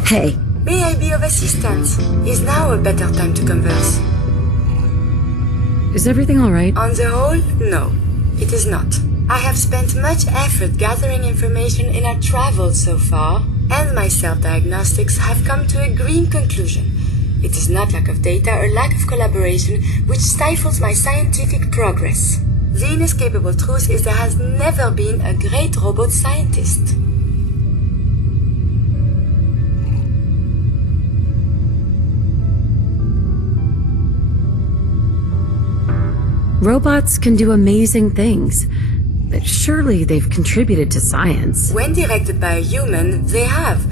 Hey. May I be of assistance? Is now a better time to converse? Is everything all right? On the whole, no. It is not. I have spent much effort gathering information in our travels so far, and my self-diagnostics have come to a green conclusion. It is not lack of data or lack of collaboration which stifles my scientific progress. The inescapable truth is there has never been a great robot scientist. Robots can do amazing things, but surely they've contributed to science. When directed by a human, they have.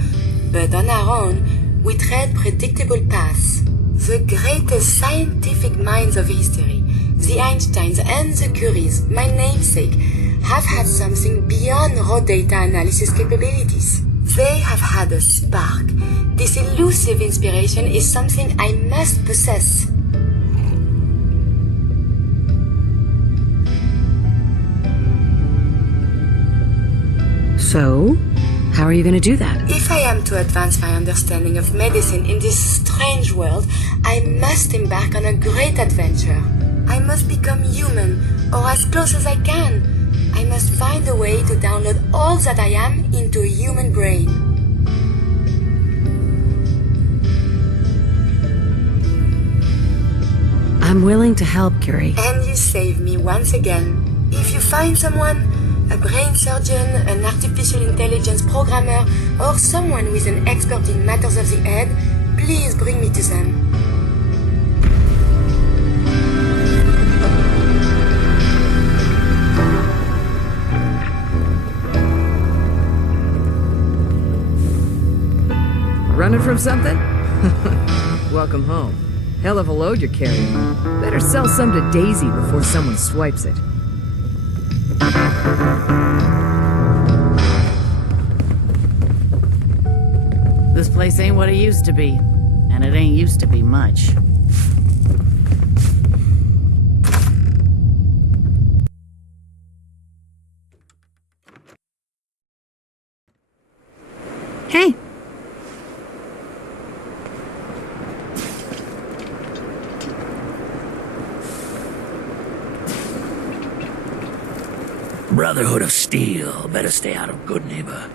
But on our own, we tread predictable paths. The greatest scientific minds of history, the Einsteins and the Curies, my namesake, have had something beyond raw data analysis capabilities. They have had a spark. This elusive inspiration is something I must possess. So, how are you going to do that? If I am to advance my understanding of medicine in this strange world, I must embark on a great adventure. I must become human, or as close as I can. I must find a way to download all that I am into a human brain. I'm willing to help, Curie. And you save me once again. If you find someone, a brain surgeon, an artificial intelligence programmer, or someone with an expert in matters of the head, please bring me to them. Running from something? Welcome home. Hell of a load you're carrying. Better sell some to Daisy before someone swipes it. This place ain't what it used to be, and it ain't used to be much. Hey. Brotherhood of Steel. Better stay out of Good Neighbor.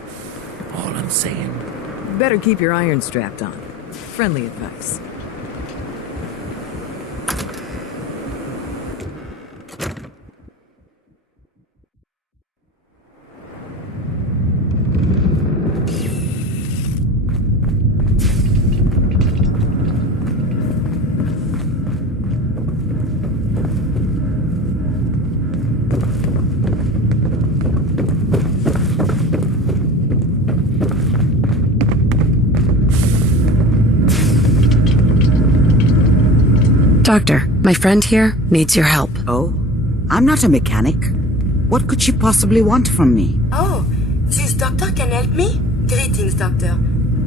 All I'm saying. Better keep your iron strapped on. Friendly advice. Doctor, my friend here needs your help. Oh? I'm not a mechanic. What could she possibly want from me? Oh, this doctor can help me? Greetings, doctor.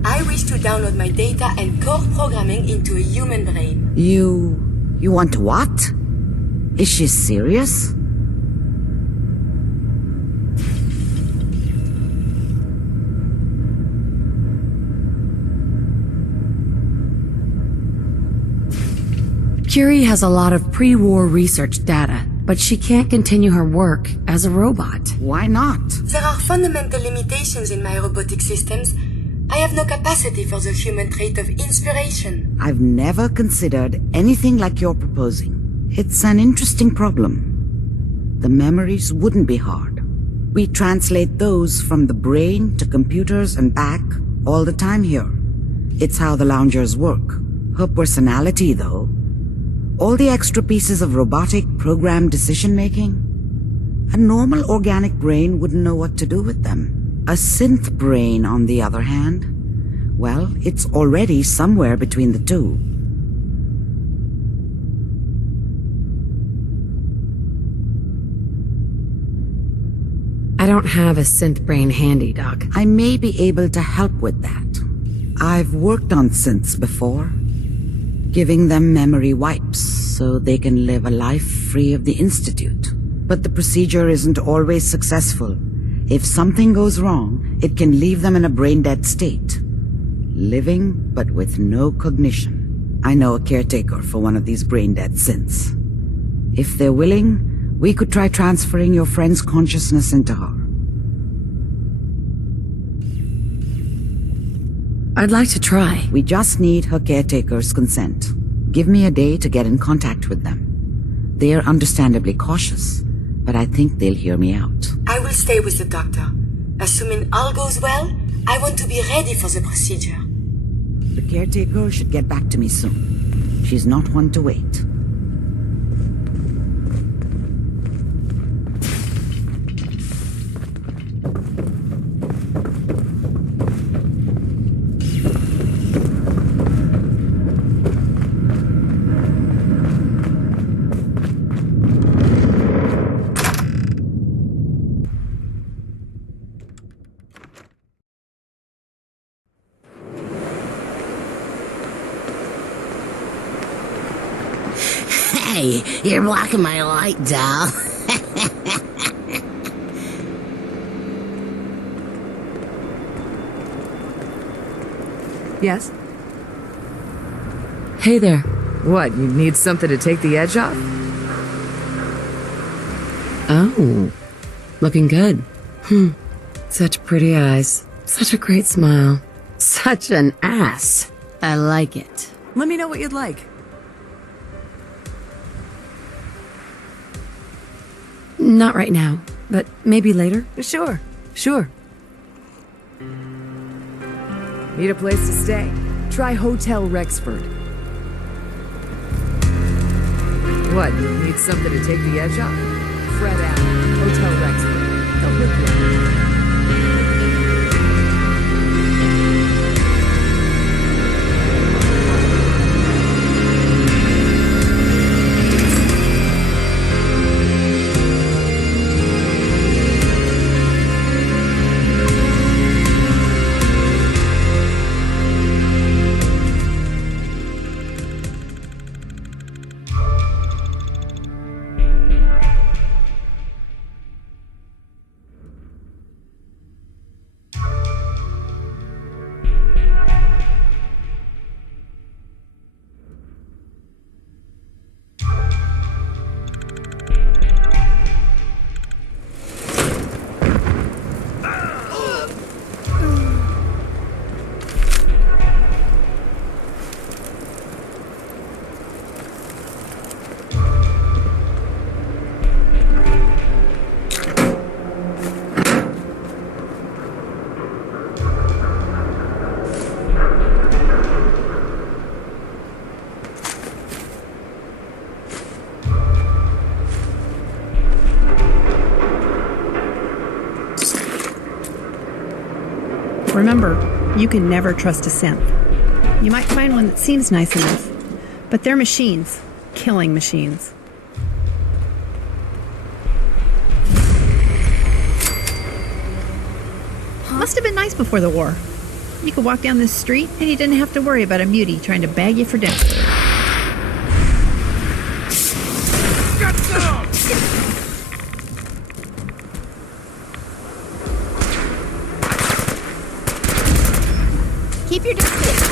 I wish to download my data and core programming into a human brain. You want what? Is she serious? Curie has a lot of pre-war research data, but she can't continue her work as a robot. Why not? There are fundamental limitations in my robotic systems. I have no capacity for the human trait of inspiration. I've never considered anything like you're proposing. It's an interesting problem. The memories wouldn't be hard. We translate those from the brain to computers and back all the time here. It's how the loungers work. Her personality, though, all the extra pieces of robotic programmed decision-making, a normal organic brain wouldn't know what to do with them. A synth brain, on the other hand, well, it's already somewhere between the two. I don't have a synth brain handy, Doc. I may be able to help with that. I've worked on synths before, giving them memory wipes so they can live a life free of the Institute. But the procedure isn't always successful. If something goes wrong, it can leave them in a brain-dead state. Living, but with no cognition. I know a caretaker for one of these brain-dead synths. If they're willing, we could try transferring your friend's consciousness into her. I'd like to try. We just need her caretaker's consent. Give me a day to get in contact with them. They're understandably cautious, but I think they'll hear me out. I will stay with the doctor. Assuming all goes well, I want to be ready for the procedure. The caretaker should get back to me soon. She's not one to wait. Hey, you're blocking my light, doll. Yes? Hey there. What, you need something to take the edge off? Oh, looking good. Such pretty eyes. Such a great smile. Such an ass. I like it. Let me know what you'd like. Not right now, but maybe later. Sure. Need a place to stay? Try Hotel Rexford. What, you need something to take the edge off? Fred Allen, Hotel Rexford. They'll hook you up. Remember, you can never trust a synth. You might find one that seems nice enough, but they're machines, killing machines. Must have been nice before the war. You could walk down this street and you didn't have to worry about a mutie trying to bag you for dinner. Keep your distance.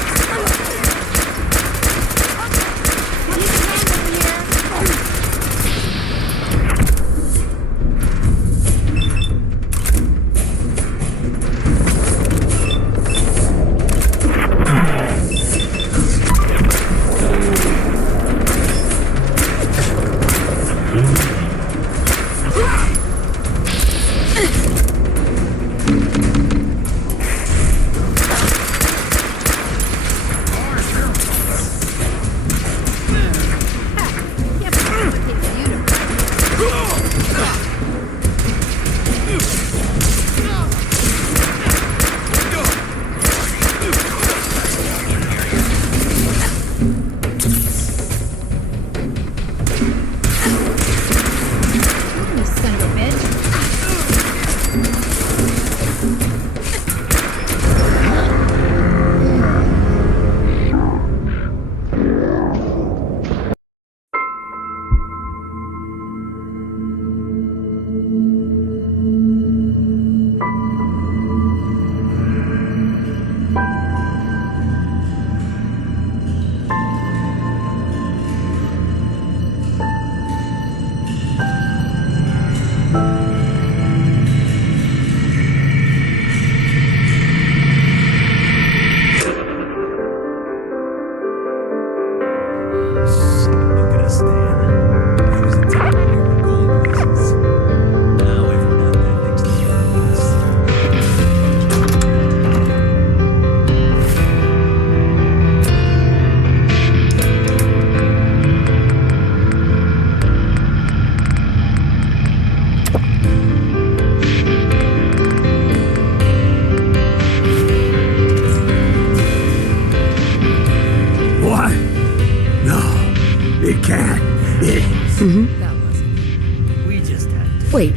That wasn't. We just had to. Wait.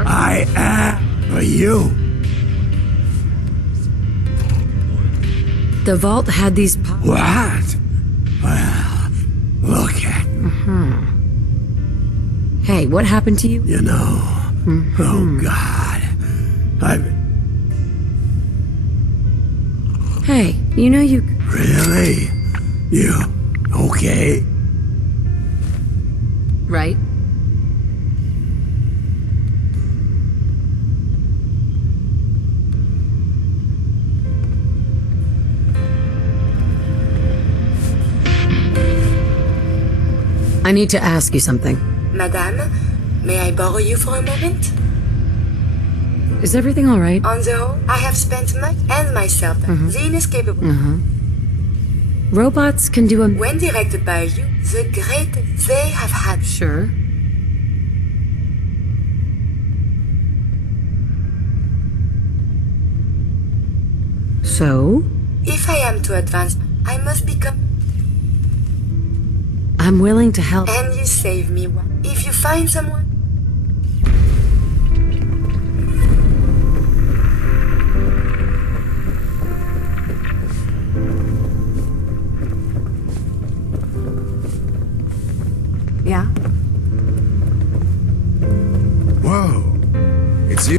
I am for you. The vault had these What? Well, look at. Hey, what happened to you? You know. Oh, God. Hey, you know you... Really? You okay? Right? I need to ask you something. Madame, may I borrow you for a moment? Is everything all right? On the whole, I have spent much and myself the inescapable. Robots can do a... When directed by you, the great they have had. Sure. So? If I am to advance, I must become... I'm willing to help. And you save me one. If you find someone... Yeah? Whoa. It's you.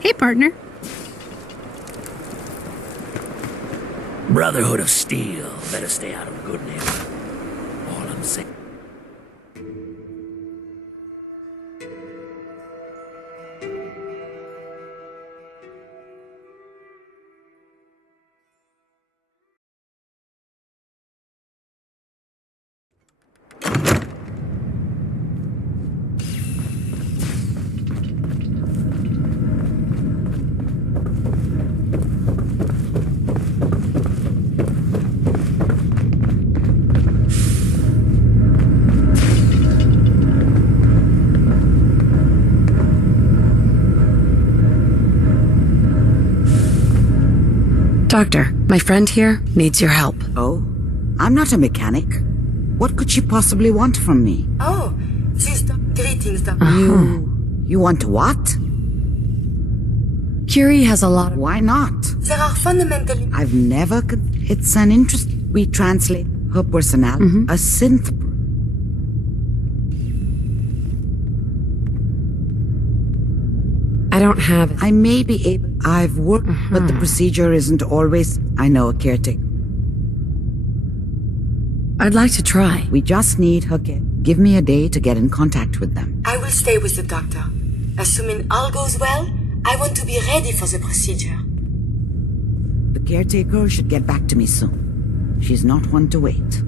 Hey, partner. Brotherhood of Steel. Better stay out of good neighbor. All I'm saying. Doctor, my friend here needs your help. Oh? I'm not a mechanic. What could she possibly want from me? Oh, sister. Greetings, Doctor. You want what? Curie has a lot of... Why not? There are fundamentally... I've never... It's an interest... We translate her personality. A synth... I don't have it. I may be able... I've worked, but the procedure isn't always... I know a caretaker. I'd like to try. We just need her care. Give me a day to get in contact with them. I will stay with the doctor. Assuming all goes well, I want to be ready for the procedure. The caretaker should get back to me soon. She's not one to wait.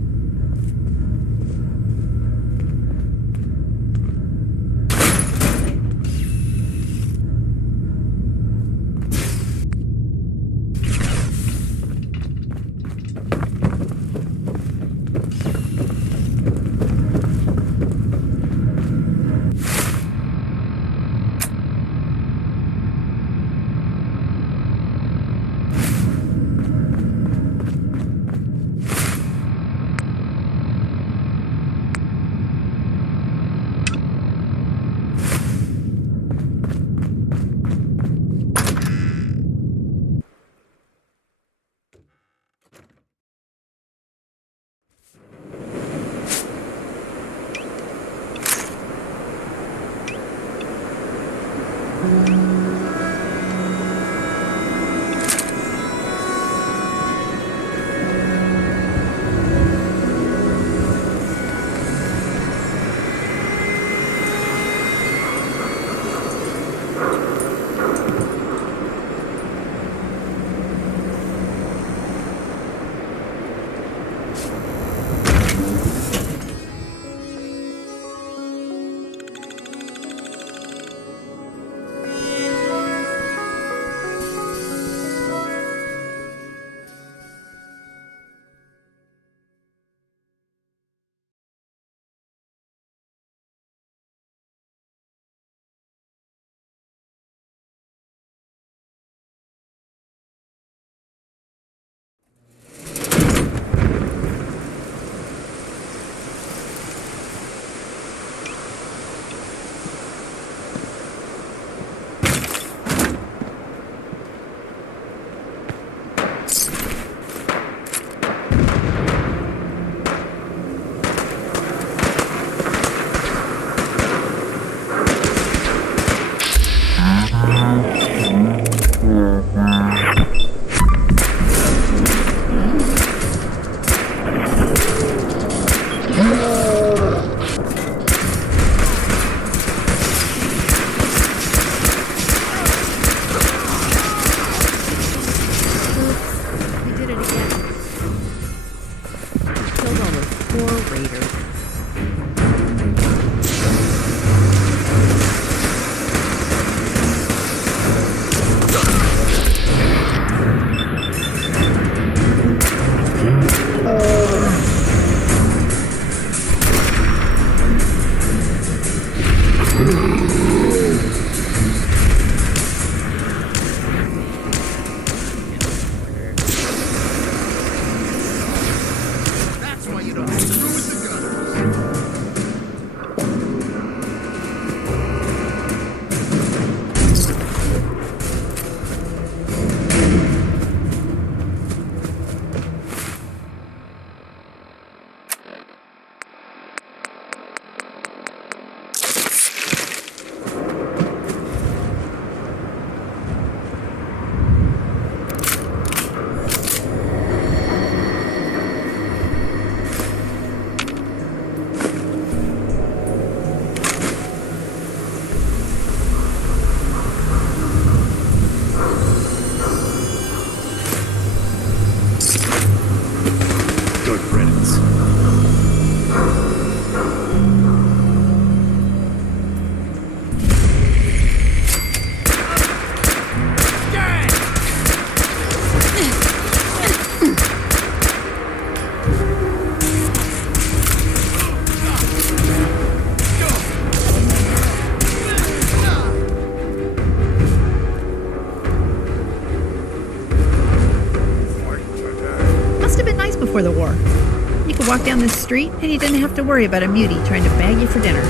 down this street and you didn't have to worry about a mutie trying to bag you for dinner.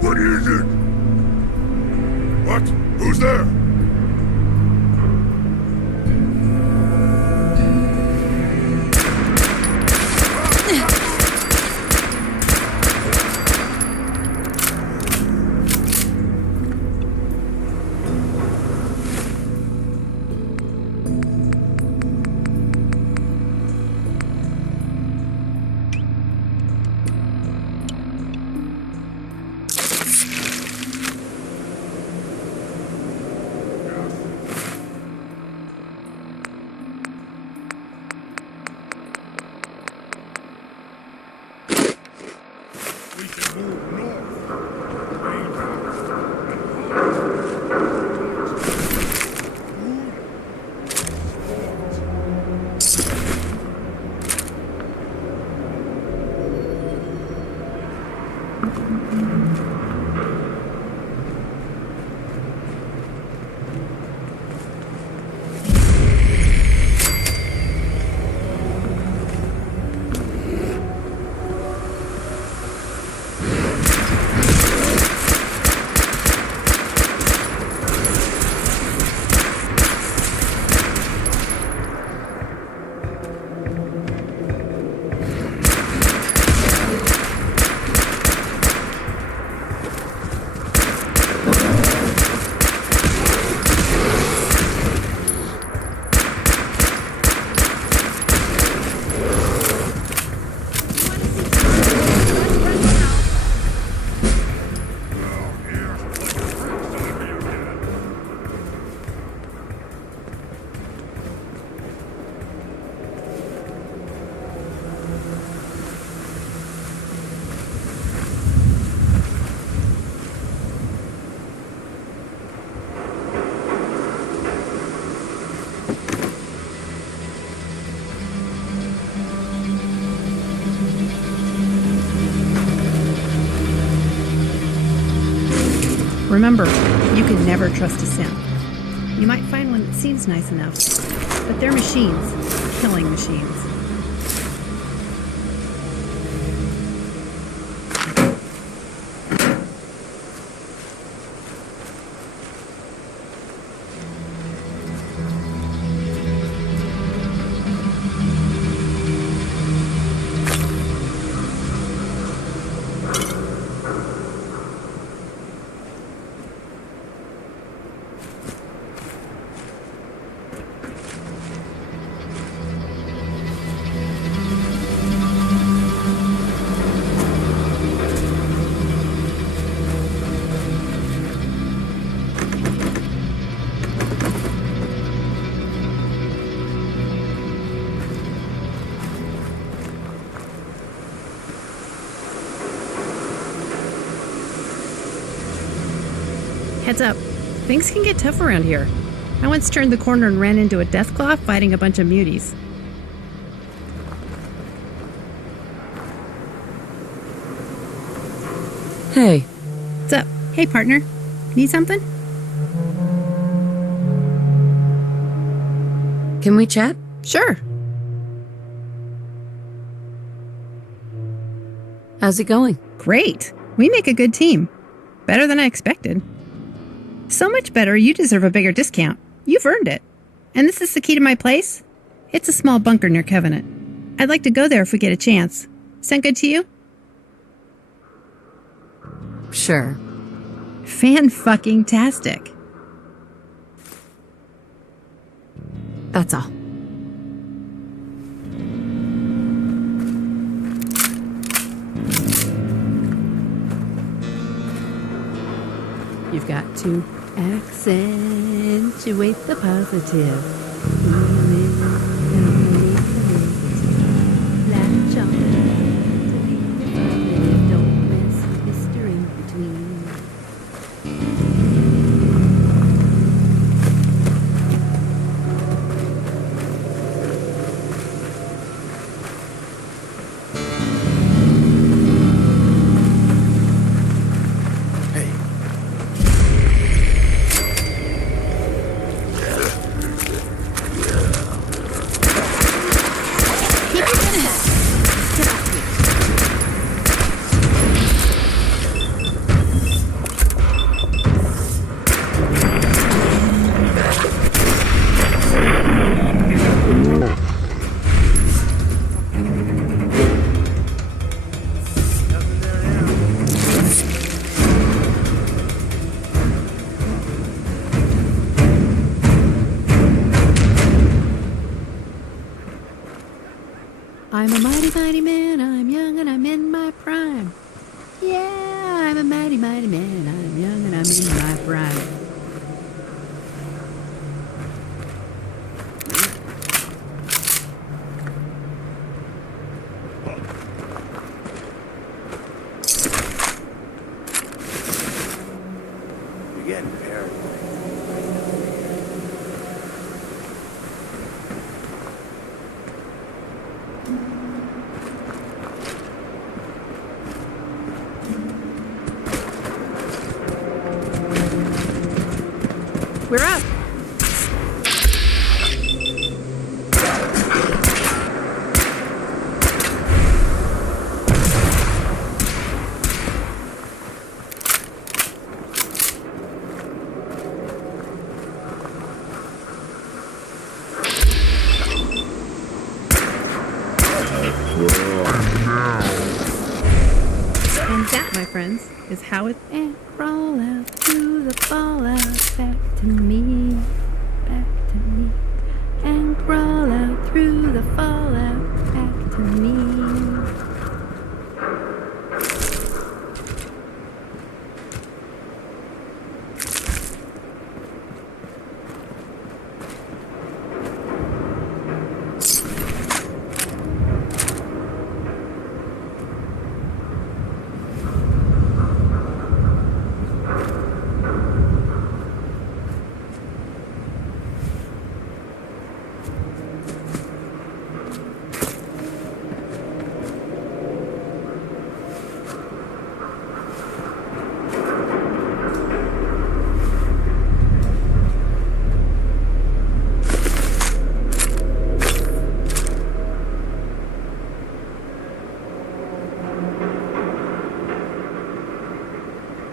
What is it? What? Who's there? Remember, you can never trust a synth. You might find one that seems nice enough, but they're machines, killing machines. Heads up, things can get tough around here. I once turned the corner and ran into a deathclaw fighting a bunch of muties. Hey. What's up? Hey, partner. Need something? Can we chat? Sure. How's it going? Great. We make a good team. Better than I expected. So much better, you deserve a bigger discount. You've earned it. And this is the key to my place? It's a small bunker near Covenant. I'd like to go there if we get a chance. Sound good to you? Sure. Fan-fucking-tastic. That's all. You've got to accentuate the positive. Latch on to the positive. Don't miss history in between. I'm a mighty, mighty man, I'm young and I'm in my prime. Yeah, I'm a mighty, mighty man, I'm young and I'm in my prime. You're getting paranoid. We're up. And that, my friends, is how it and crawl out through the fallout back to me, and crawl out through the fallout back to me.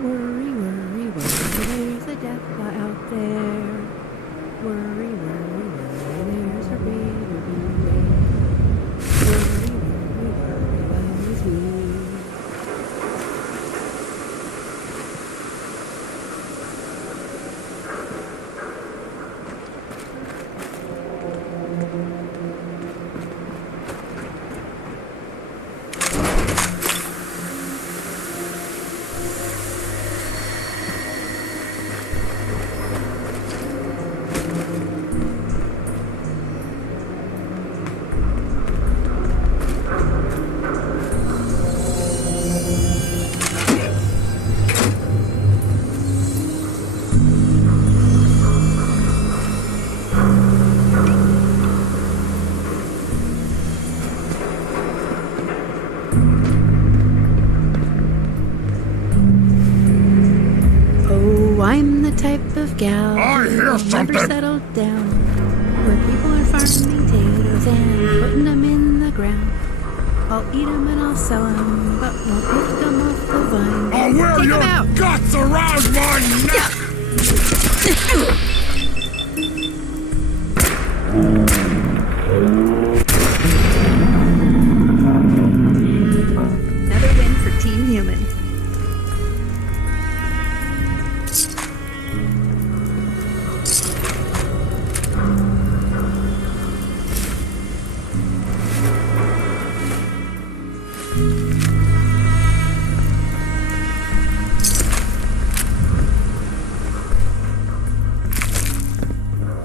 Worry, worry, worry, there's a death fly out there. Worry, worry, worry, there's a reader beware. Worry, worry, worry, woe is me. of gals I hear never something. settled down, where people are farming potatoes and putting them in the ground. I'll eat them and I'll sell them, but won't pick them off the vine. I'll wear Take 'em your out. guts around my neck! Another win for Team Human.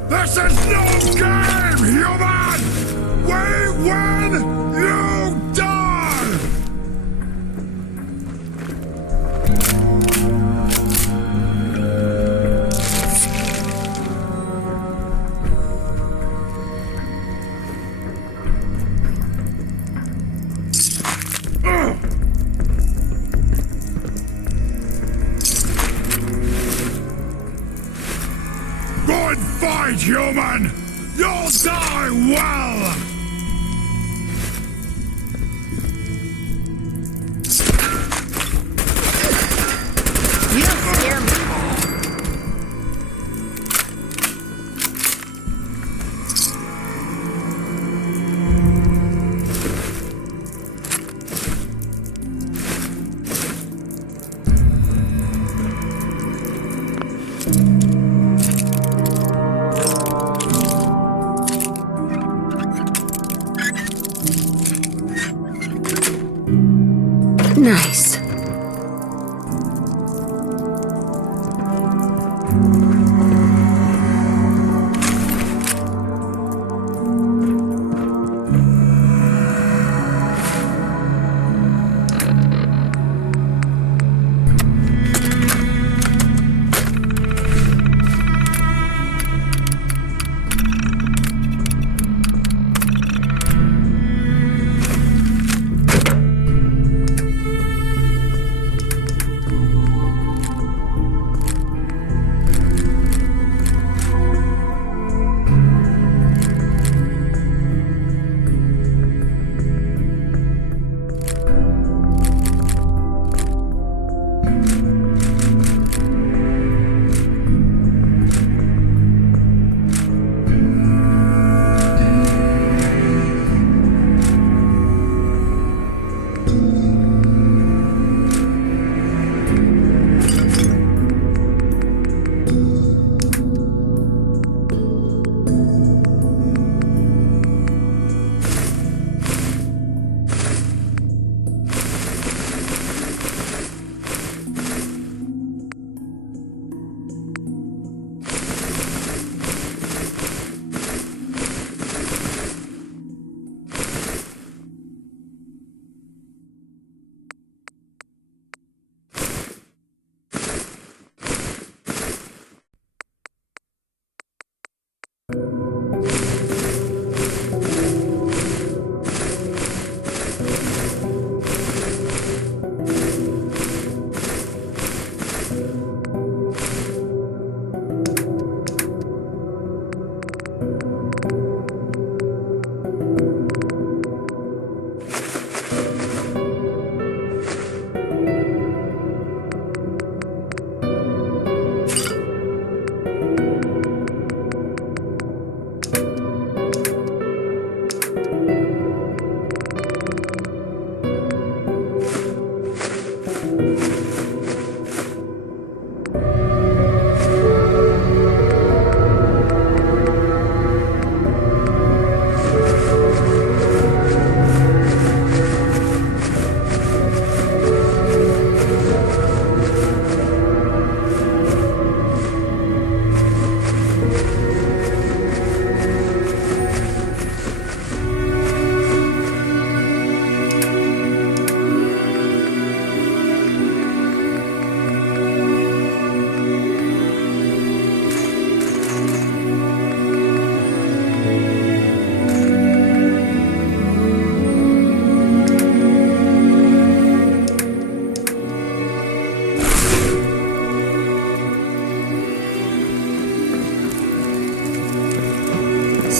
This is no game, human! We win, you die! Good fight, human! You'll die well! You don't scare me. Nice.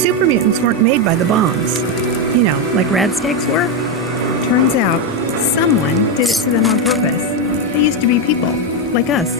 super mutants weren't made by the bombs. You know, like Radstag's were. Turns out, someone did it to them on purpose. They used to be people, like us.